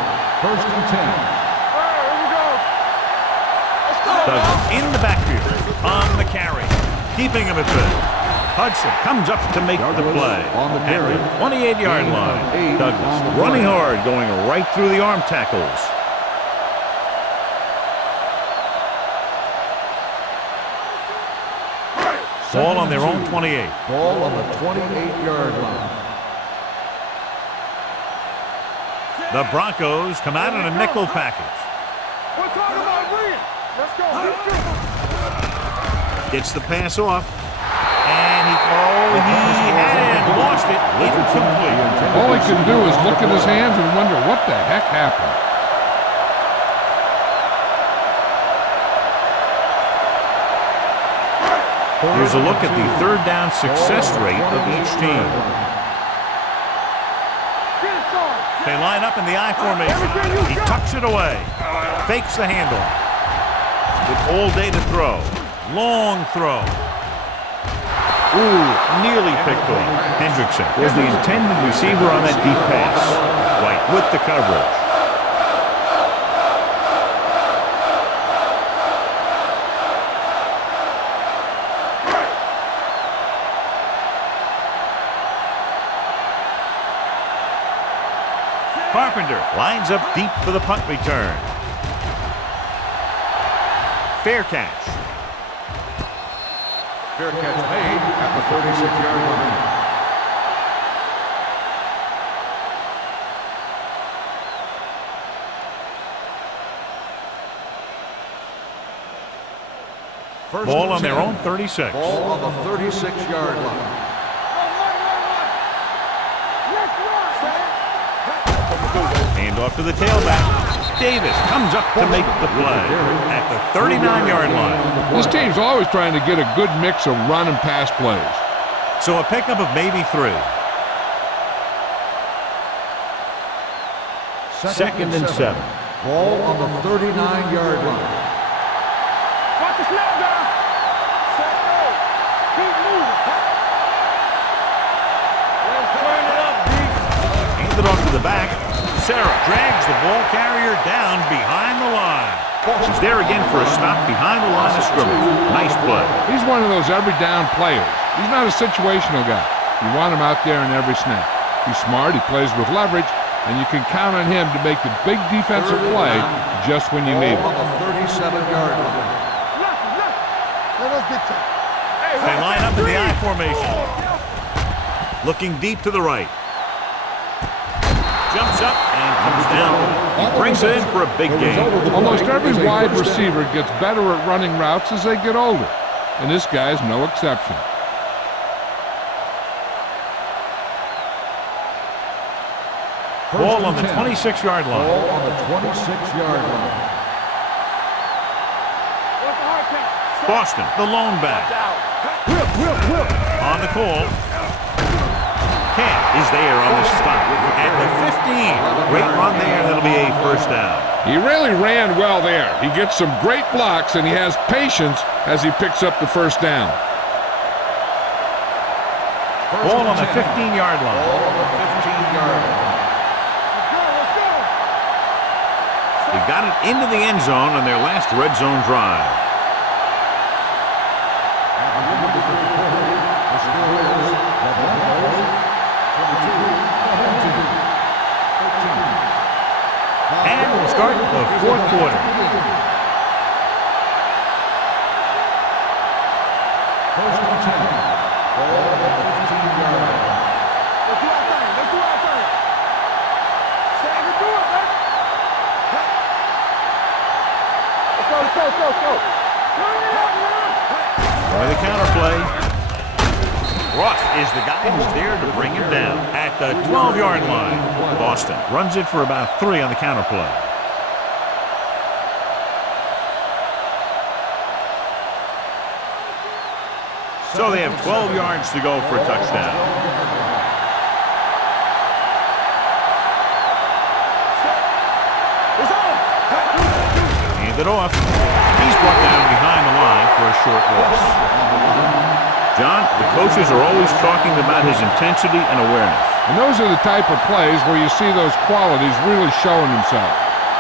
First and 10. Douglas in the backfield on the carry, keeping him at bay. Hudson comes up to make the play on the at the 28-yard line. Douglas running hard, going right through the arm tackles. Ball on their own 28. Ball on the 28-yard line. The Broncos come out in a nickel package. We're talking about bringing. Let's go. Gets the pass off. And he had lost it. Incomplete. All he can do is look at his hands and wonder what the heck happened. Here's a look at the third down success rate of each team. They line up in the I formation. He tucks it away. Fakes the handle. With all day to throw. Long throw. Ooh, nearly picked off. Hendrickson was the intended receiver on that deep pass. White with the coverage. Carpenter lines up deep for the punt return. Fair catch. Fair catch made at the 36-yard line. First Ball and on their 10. own 36. Ball on the 36-yard line. Hand off to the tailback. Davis comes up to make the play at the 39-yard line. This team's always trying to get a good mix of run and pass plays. So a pickup of maybe 3. Second and 7. Ball on the 39-yard line. Watch the snap down. Set go. Keep moving. Let's turn it up, D. Hand it off to the back. Sarah drags the ball carrier down behind the line. She's there again for a stop behind the line of scrimmage. Nice play. He's one of those every down players. He's not a situational guy. You want him out there in every snap. He's smart, he plays with leverage, and you can count on him to make the big defensive play just when you need it. Ball on the 37-yard line. Let us get to it. They line up in the I formation. Looking deep to the right. Jumps up and comes down. He brings it in for a big gain. Almost every wide receiver gets better at running routes as they get older, and this guy's no exception. Ball on the 26-yard line. Ball on the 26-yard line. What's the hard count? Boston, the lone back. On the call. Camp is there on the stop at the 15. Great run there. That'll be a first down. He really ran well there. He gets some great blocks, and he has patience as he picks up the first down. Ball on the 15-yard line. Ball on the 15-yard line. Let's go. They got it into the end zone on their last red zone drive. At the end of the third quarter, the score is the Broncos 22, the home team 13. And we'll start the fourth quarter. First and 10. Ball on the 15-yard line. Let's do our thing. Let's do our thing. Sam, we do it, man. Let's go, let's go, let's go, let's go. Turn it up, man. For the counterplay. Ross is the guy who's there to bring him down at the 12-yard line. Boston runs it for about 3 on the counterplay. So they have 12 yards to go for a touchdown. It's on. Hand it off. He's brought down behind the line for a short loss. John, the coaches are always talking about his intensity and awareness. And those are the type of plays where you see those qualities really showing himself.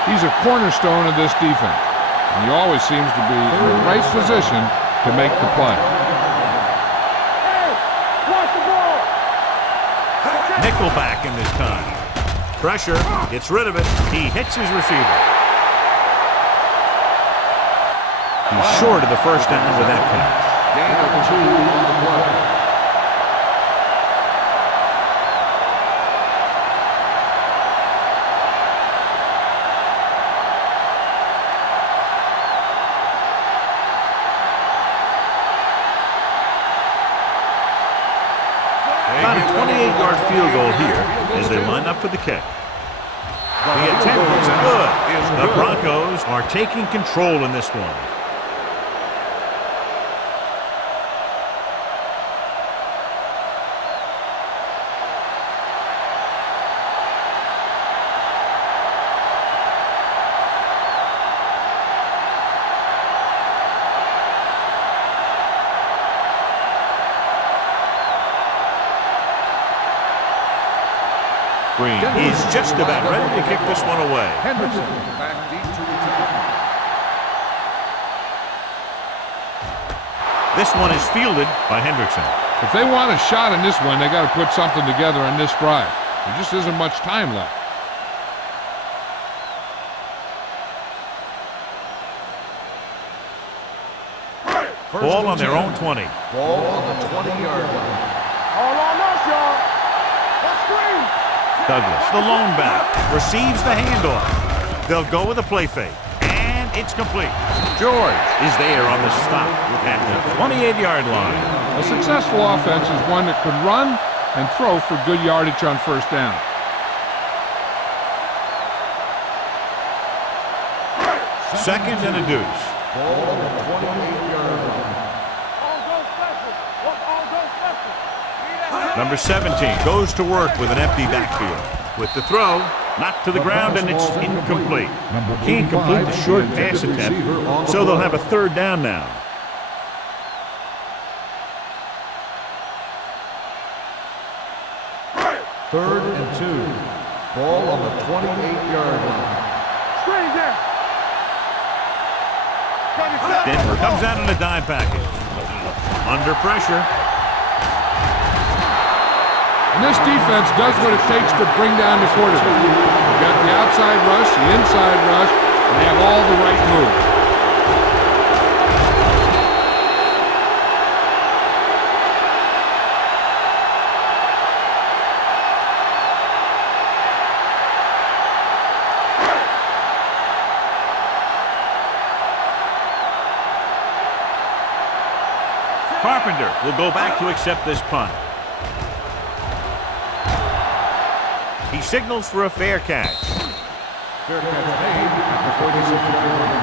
He's a cornerstone of this defense, and he always seems to be in the right position to make the play. Hey, watch the ball. Nickelback in this time. Pressure, gets rid of it. He hits his receiver. He's short of the first down with that catch. Gain of 2 on the play. About a 28-yard field goal here as they line up for the kick. The attempt is good. The Broncos are taking control in this one. Green is just about ready to kick this one away. Hendrickson back deep to return. This one is fielded by Hendrickson. If they want a shot in this one, they got to put something together on this drive. There just isn't much time left. Ball on their own 20. Ball on the 20-yard line. All on us, y'all. Let's scream. Douglas, the lone back, receives the handoff. They'll go with a play fake, and it's complete. George is there on the stop at the 28-yard line. A successful offense is one that could run and throw for good yardage on first down. Second and a deuce. Ball on the 28-yard line. Number 17 goes to work with an empty backfield. With the throw, knocked to the ground, and it's incomplete. Can't complete the short pass attempt, so they'll have a third down now. Third and 2. Ball on the 28-yard line. Screen there. Denver comes out in a dime package. Under pressure. And this defense does what it takes to bring down the quarterback. They've got the outside rush, the inside rush, and they have all the right moves. Carpenter will go back to accept this punt. He signals for a fair catch. Fair catch made at the 46-yard line.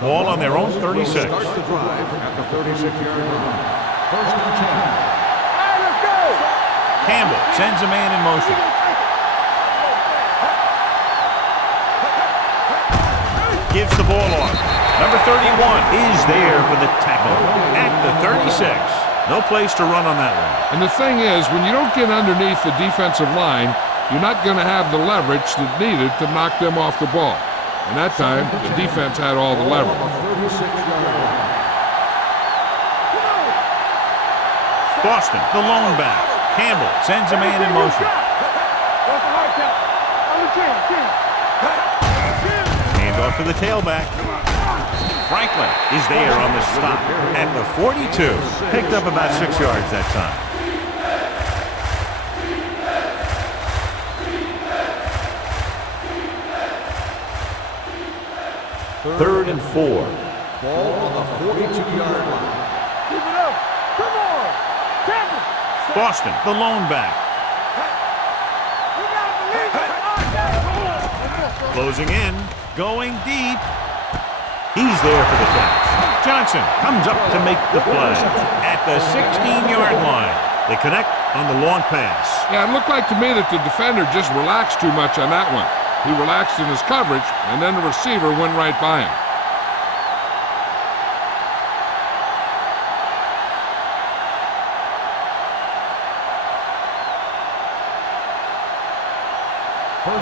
Ball on their own 36. Start the drive at the 36-yard line. First and 10. Campbell sends a man in motion. Gives the ball off. Number 31 is there for the tackle at the 36. No place to run on that one. And the thing is, when you don't get underneath the defensive line, you're not going to have the leverage that's needed to knock them off the ball. And that time, the defense had all the leverage. Boston, the lone back. Campbell sends a man in motion. Hand off to the tailback. Franklin is there on the stop at the 42. Picked up about 6 yards that time. Third and 4. Ball on the 42-yard line. Keep it up. Come on. Campbell. Boston, the lone back. Closing in, going deep. He's there for the catch. Johnson comes up to make the play at the 16-yard line. They connect on the long pass. Yeah, it looked like to me that the defender just relaxed too much on that one. He relaxed in his coverage, and then the receiver went right by him.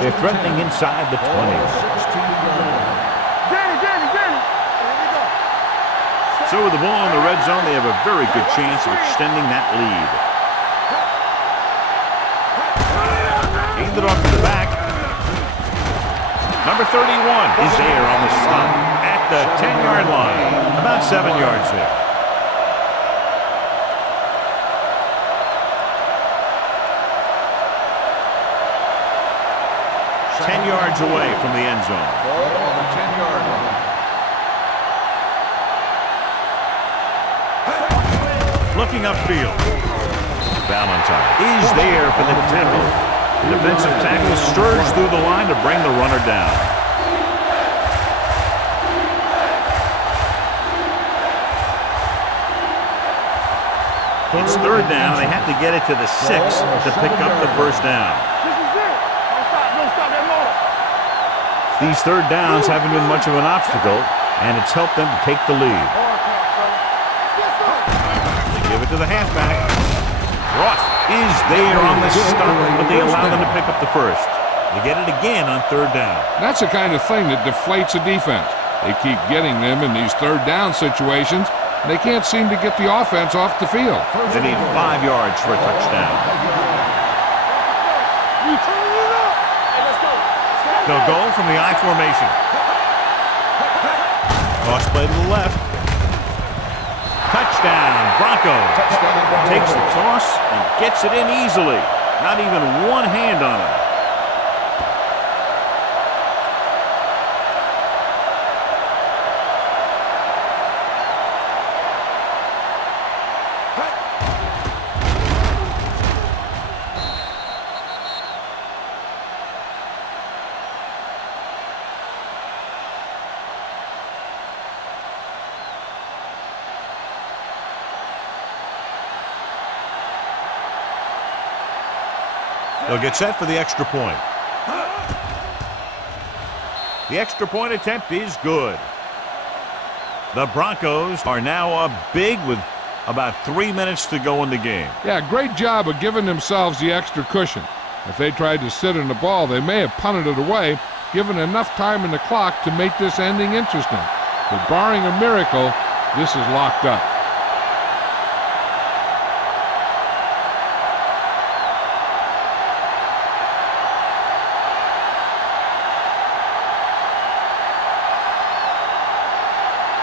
They're threatening inside the 20. So with the ball in the red zone, they have a very good chance of extending that lead. Handed off to the back. Number 31 is there on the stop at the 10-yard line. About 7 yards there. Yards away from the end zone. Ball on the 10-yard line. Looking upfield. Valentine is there for the tackle. The defensive tackle stirs through the line to bring the runner down. It's third down. They have to get it to the 6 to pick up the first down. These third downs haven't been much of an obstacle, and it's helped them to take the lead. They give it to the halfback. Ross is there on the stop, but they allow them to pick up the first. They get it again on third down. That's the kind of thing that deflates a defense. They keep getting them in these third down situations, and they can't seem to get the offense off the field. They need 5 yards for a touchdown. They'll go from the I formation. Toss play to the left. Touchdown, Broncos. Takes the toss and gets it in easily. Not even one hand on it. They'll get set for the extra point. The extra point attempt is good. The Broncos are now up big with about 3 minutes to go in the game. Yeah, great job of giving themselves the extra cushion. If they tried to sit on the ball, they may have punted it away, given enough time in the clock to make this ending interesting. But barring a miracle, this is locked up.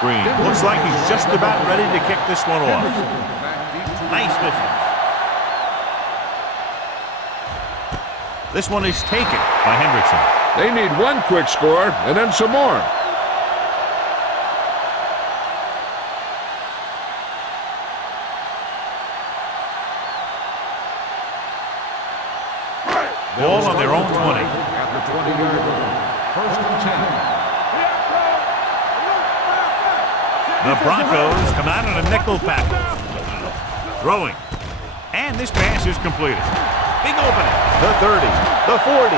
Green looks like he's just about ready to kick this one off. Nice distance. This one is taken by Hendrickson. They need one quick score and then some more. Ball on their own 20. At the 20-yard line. First and 10. The Broncos come out in a nickel package. Throwing. And this pass is completed. Big opening. The 30, the 40,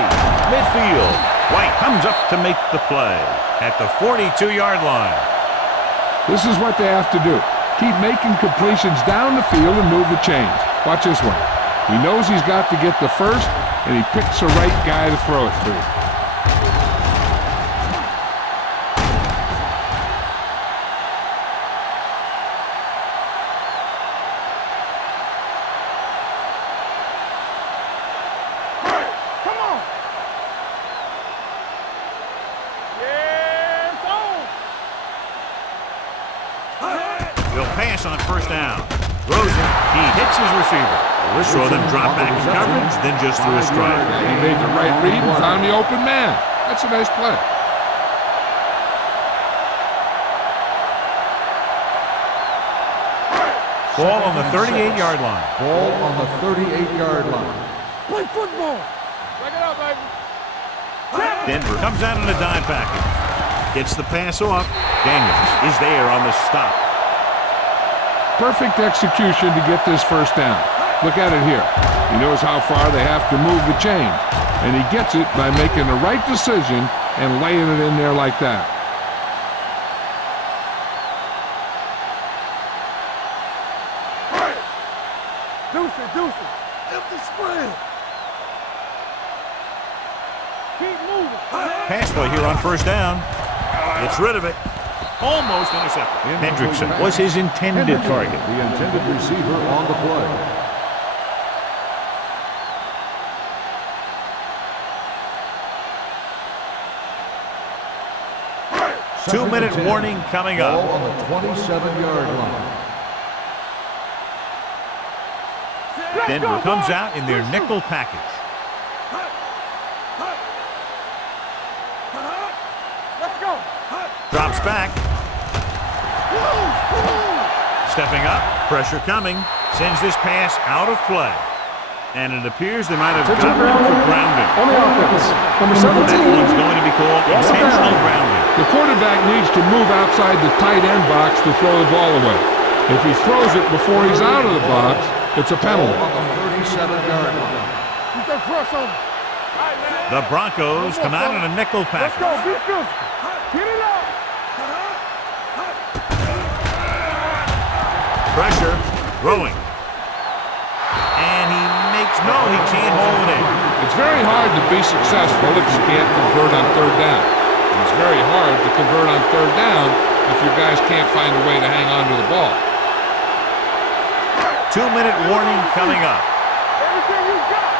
midfield. White comes up to make the play at the 42-yard line. This is what they have to do. Keep making completions down the field and move the chains. Watch this one. He knows he's got to get the first, and he picks the right guy to throw it to. He'll pass on first down. Throws it. He hits his receiver. We'll show them drop back in coverage, then just threw a strike. He made the right read and found the open man. That's a nice play. Ball on the 38-yard line. Ball on the 38-yard line. Play football. Check it out, baby. Denver comes out in a dime package. Gets the pass off. Daniels is there on the stop. Perfect execution to get this first down. Look at it here. He knows how far they have to move the chain, and he gets it by making the right decision and laying it in there like that. Deuce. Empty spread. Keep moving. Pass play here on first down. Gets rid of it. Almost intercepted. Hendrickson was his intended target. The intended receiver on the play. Two-minute warning coming up. Ball on the 27-yard line. Denver comes out in their nickel package. Let's go. Drops back. Stepping up. Pressure coming. Sends this pass out of play. And it appears they might have gotten him for grounding. On the offense, number That 17. one's going to be called intentional grounding. The quarterback needs to move outside the tight end box to throw the ball away. If he throws it before he's out of the box, it's a penalty. On the 37-yard line. Keep that press on. The Broncos come out in a nickel Let's package. go. Be good. Get it out. Pressure. Throwing. And he can't hold it in. It's very hard to be successful if you can't convert on third down. It's very hard to convert on third down if your guys can't find a way to hang on to the ball. 2-minute warning coming up. Everything you got.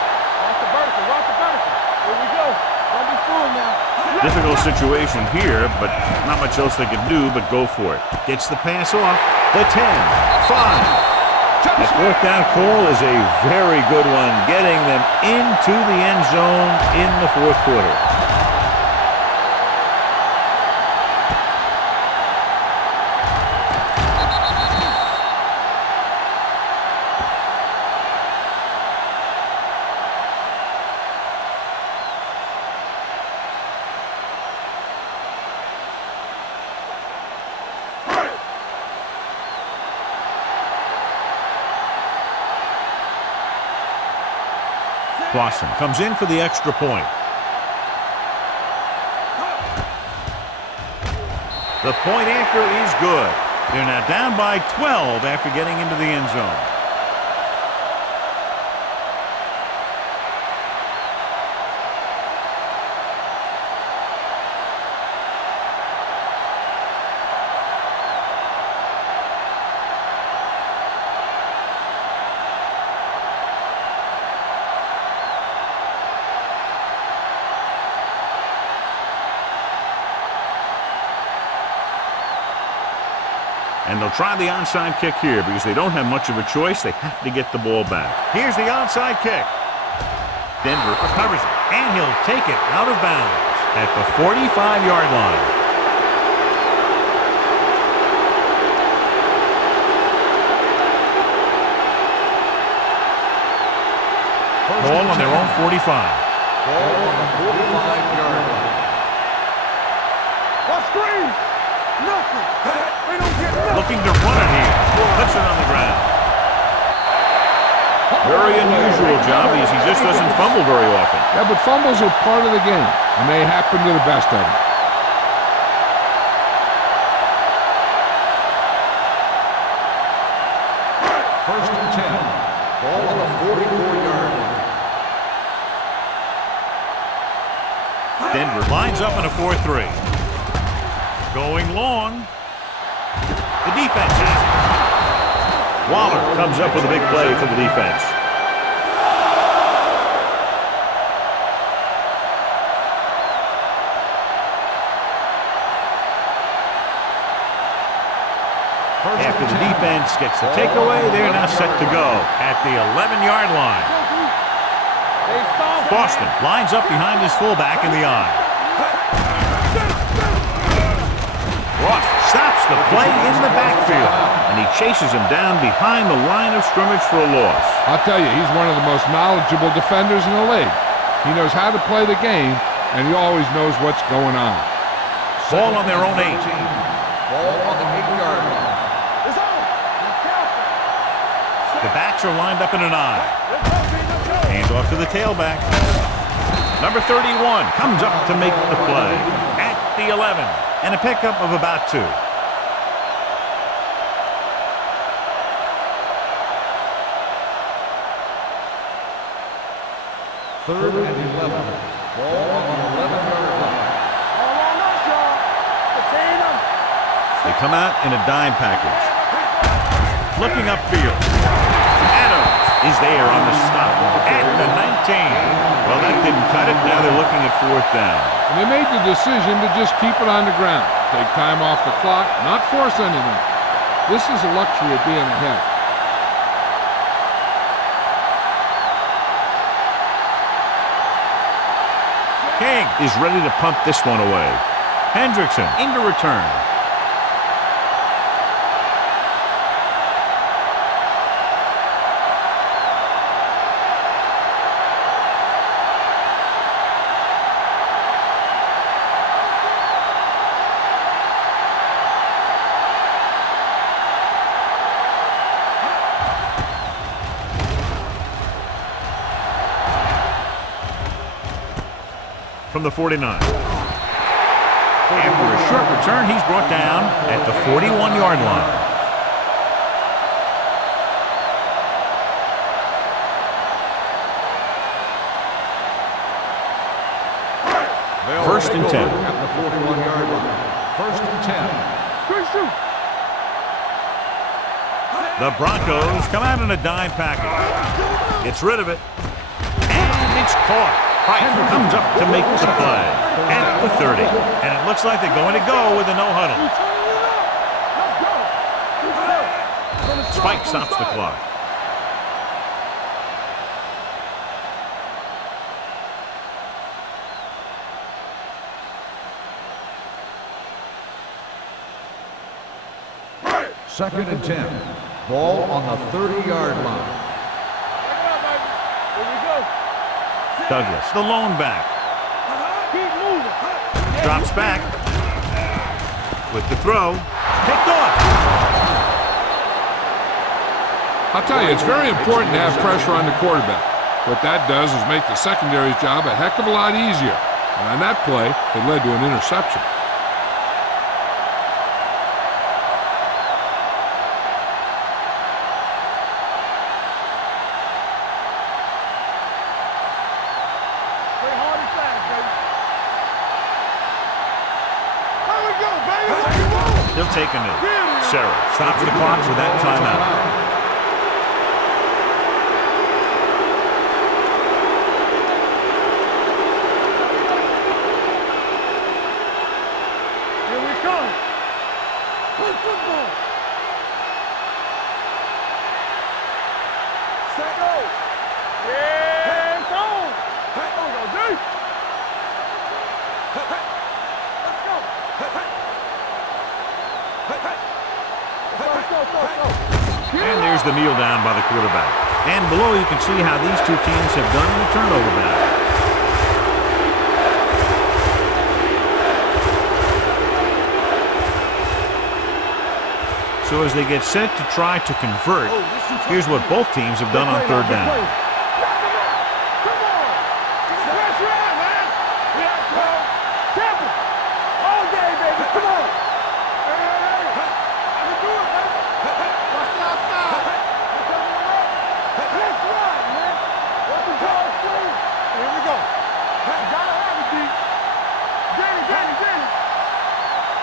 Watch the vertical. Here we go. Don't be fooled now. Difficult situation here, but not much else they can do but go for it. Gets the pass off. The 10, 5. That fourth down call is a very good one, getting them into the end zone in the fourth quarter. Clausen comes in for the extra point. The point after is good. They're now down by 12 after getting into the end zone. And they'll try the onside kick here because they don't have much of a choice. They have to get the ball back. Here's the onside kick. Denver recovers it, and he'll take it out of bounds at the 45-yard line. Ball on their own 45. Ball on the 45-yard line. What screen? Nothing. They don't get nothing. Looking to run it here. Puts it on the ground. Very unusual job because he just doesn't fumble very often. Yeah, but fumbles are part of the game, and they happen to the best of them. First and 10. Ball on the 44-yard line. Denver lines up in a 4-3. Going long. The defense has it. Waller comes up with a big play for the defense. After the defense gets the takeaway, they're now set to go at the 11-yard line. Boston lines up behind his fullback in the eye. Ross stops the play in the backfield, and he chases him down behind the line of scrimmage for a loss. I'll tell you, he's one of the most knowledgeable defenders in the league. He knows how to play the game, and he always knows what's going on. Ball on their own 8. Ball on the 8-yard line. It's on. Be careful. The backs are lined up in an eye. Hands off to the tailback. Number 31 comes up to make the play at the 11. And a pickup of about 2. Third and 11. Ball on the 11-yard line. All on us, y'all. Contain them. They come out in a dime package. Looking upfield. Adams is there on the stop at the 19. Well, that didn't cut it. Now they're looking at 4th down. And they made the decision to just keep it on the ground. Take time off the clock, not force anything. This is a luxury of being ahead. King is ready to punt this one away. Hendrickson into return. From the 49. After a short return, he's brought down at the 41-yard line. First and 10. At the 41-yard line. First and 10. Good shoot. The Broncos come out in a dime package. Gets rid of it. And it's caught. Price comes up to make the play at the 30. And it looks like they're going to go with a no-huddle. Spike stops the clock. Second and 10. Ball on the 30-yard line. Douglas, the lone back. Keep moving. Drops back. With the throw. Picked off. I'll tell you, it's very important to have pressure on the quarterback. What that does is make the secondary's job a heck of a lot easier. And on that play, it led to an interception. Play hard and fast, baby. There we go, baby. Let's go. He'll take a knee. Sarah stops the clock with that timeout. Here we come. Play football. Set go. Yeah, it's on. Let's go, D. Let's go. Let's go. And there's the kneel down by the quarterback. And below you can see how these two teams have done in the turnover battle. So as they get set to try to convert, here's what both teams have done on third down. Come on. Pressure out, man. Yeah, bro. Temple. All day, baby. Come on. Hey. I can do it, baby. Watch the outside. Let's run, man. Watch the draw screen. Here we go. You gotta have it, D. Danny.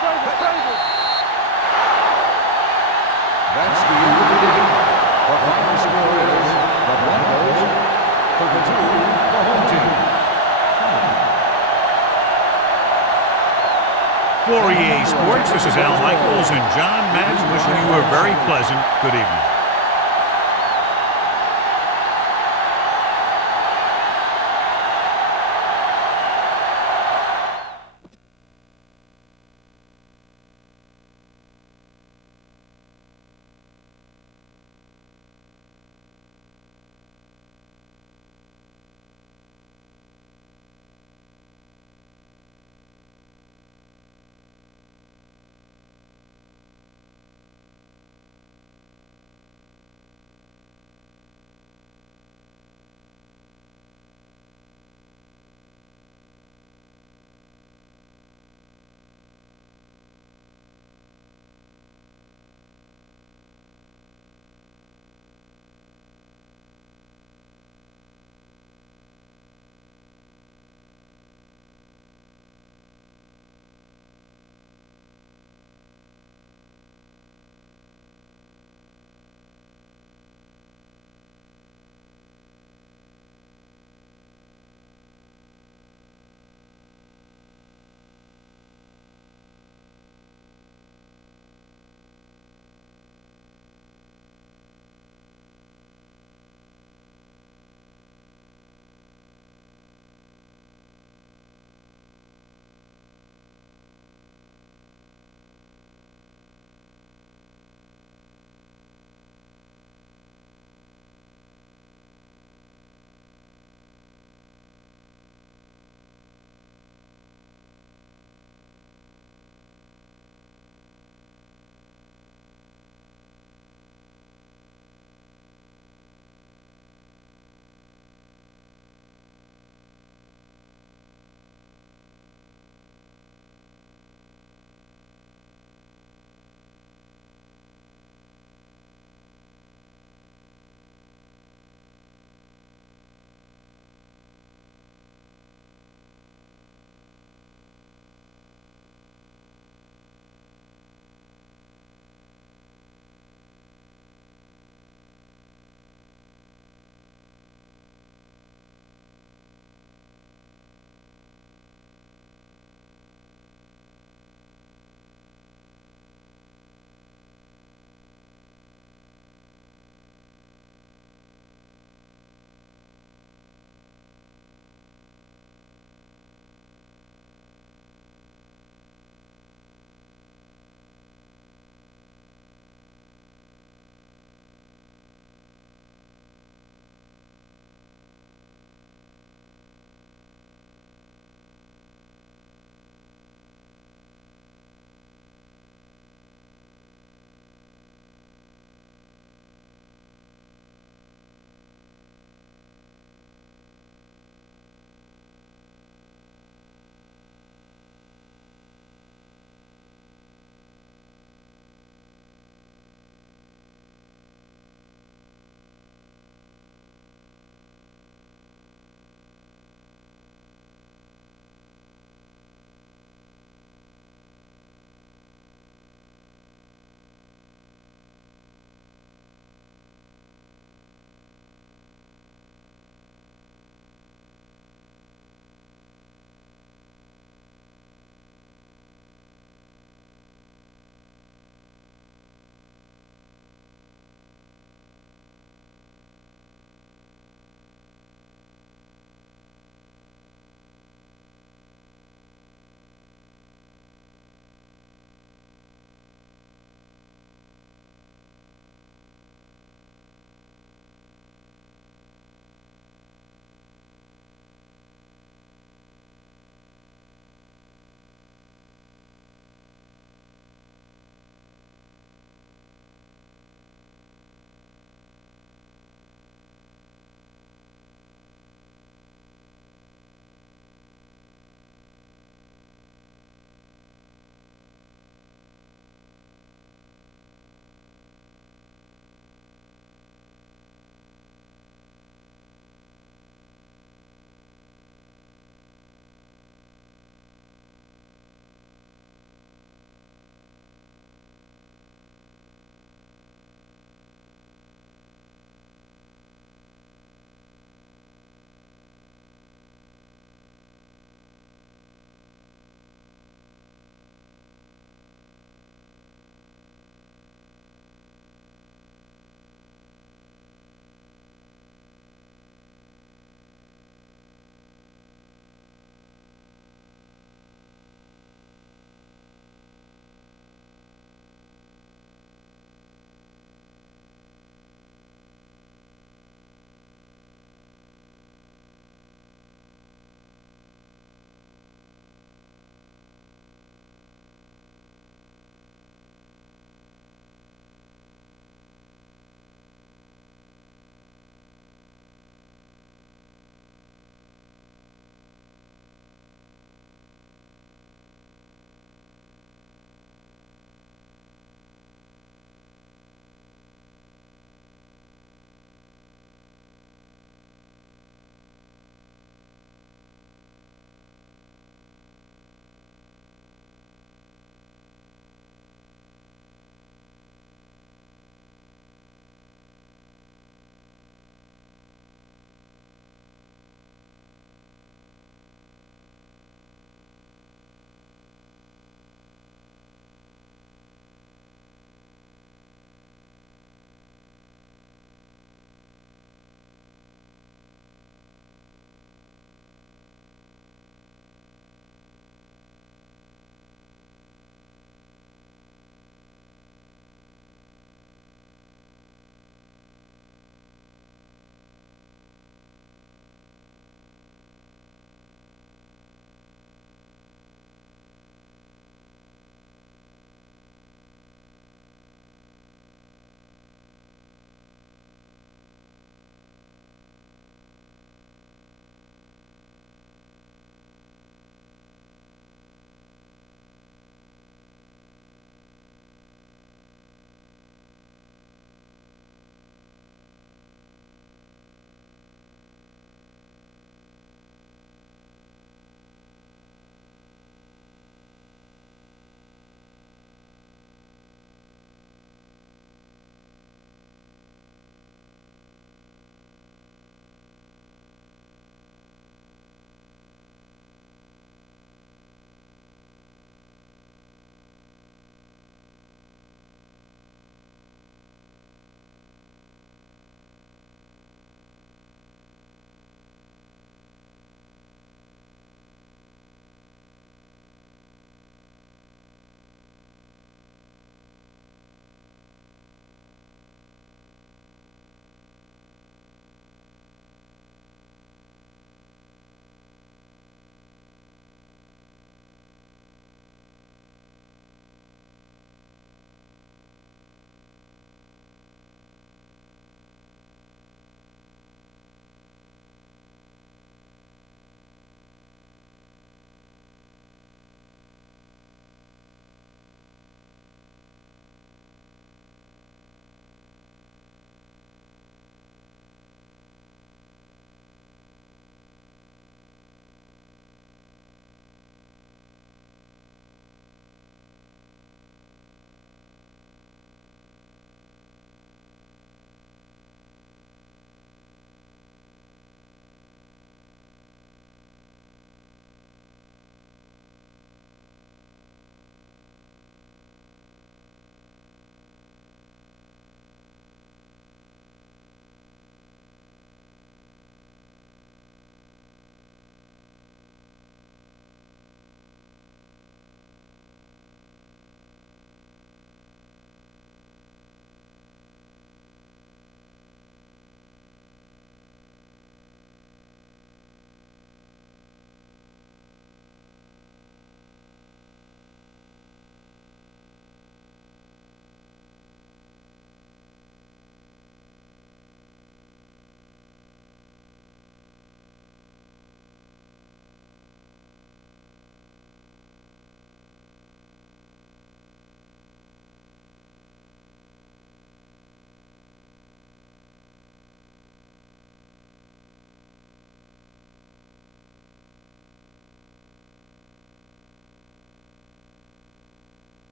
Save it. That's the end of the game. The final score is the Broncos 32, the home team. For EA Sports, this is Al Michaels and John Madden wishing you a very pleasant good evening.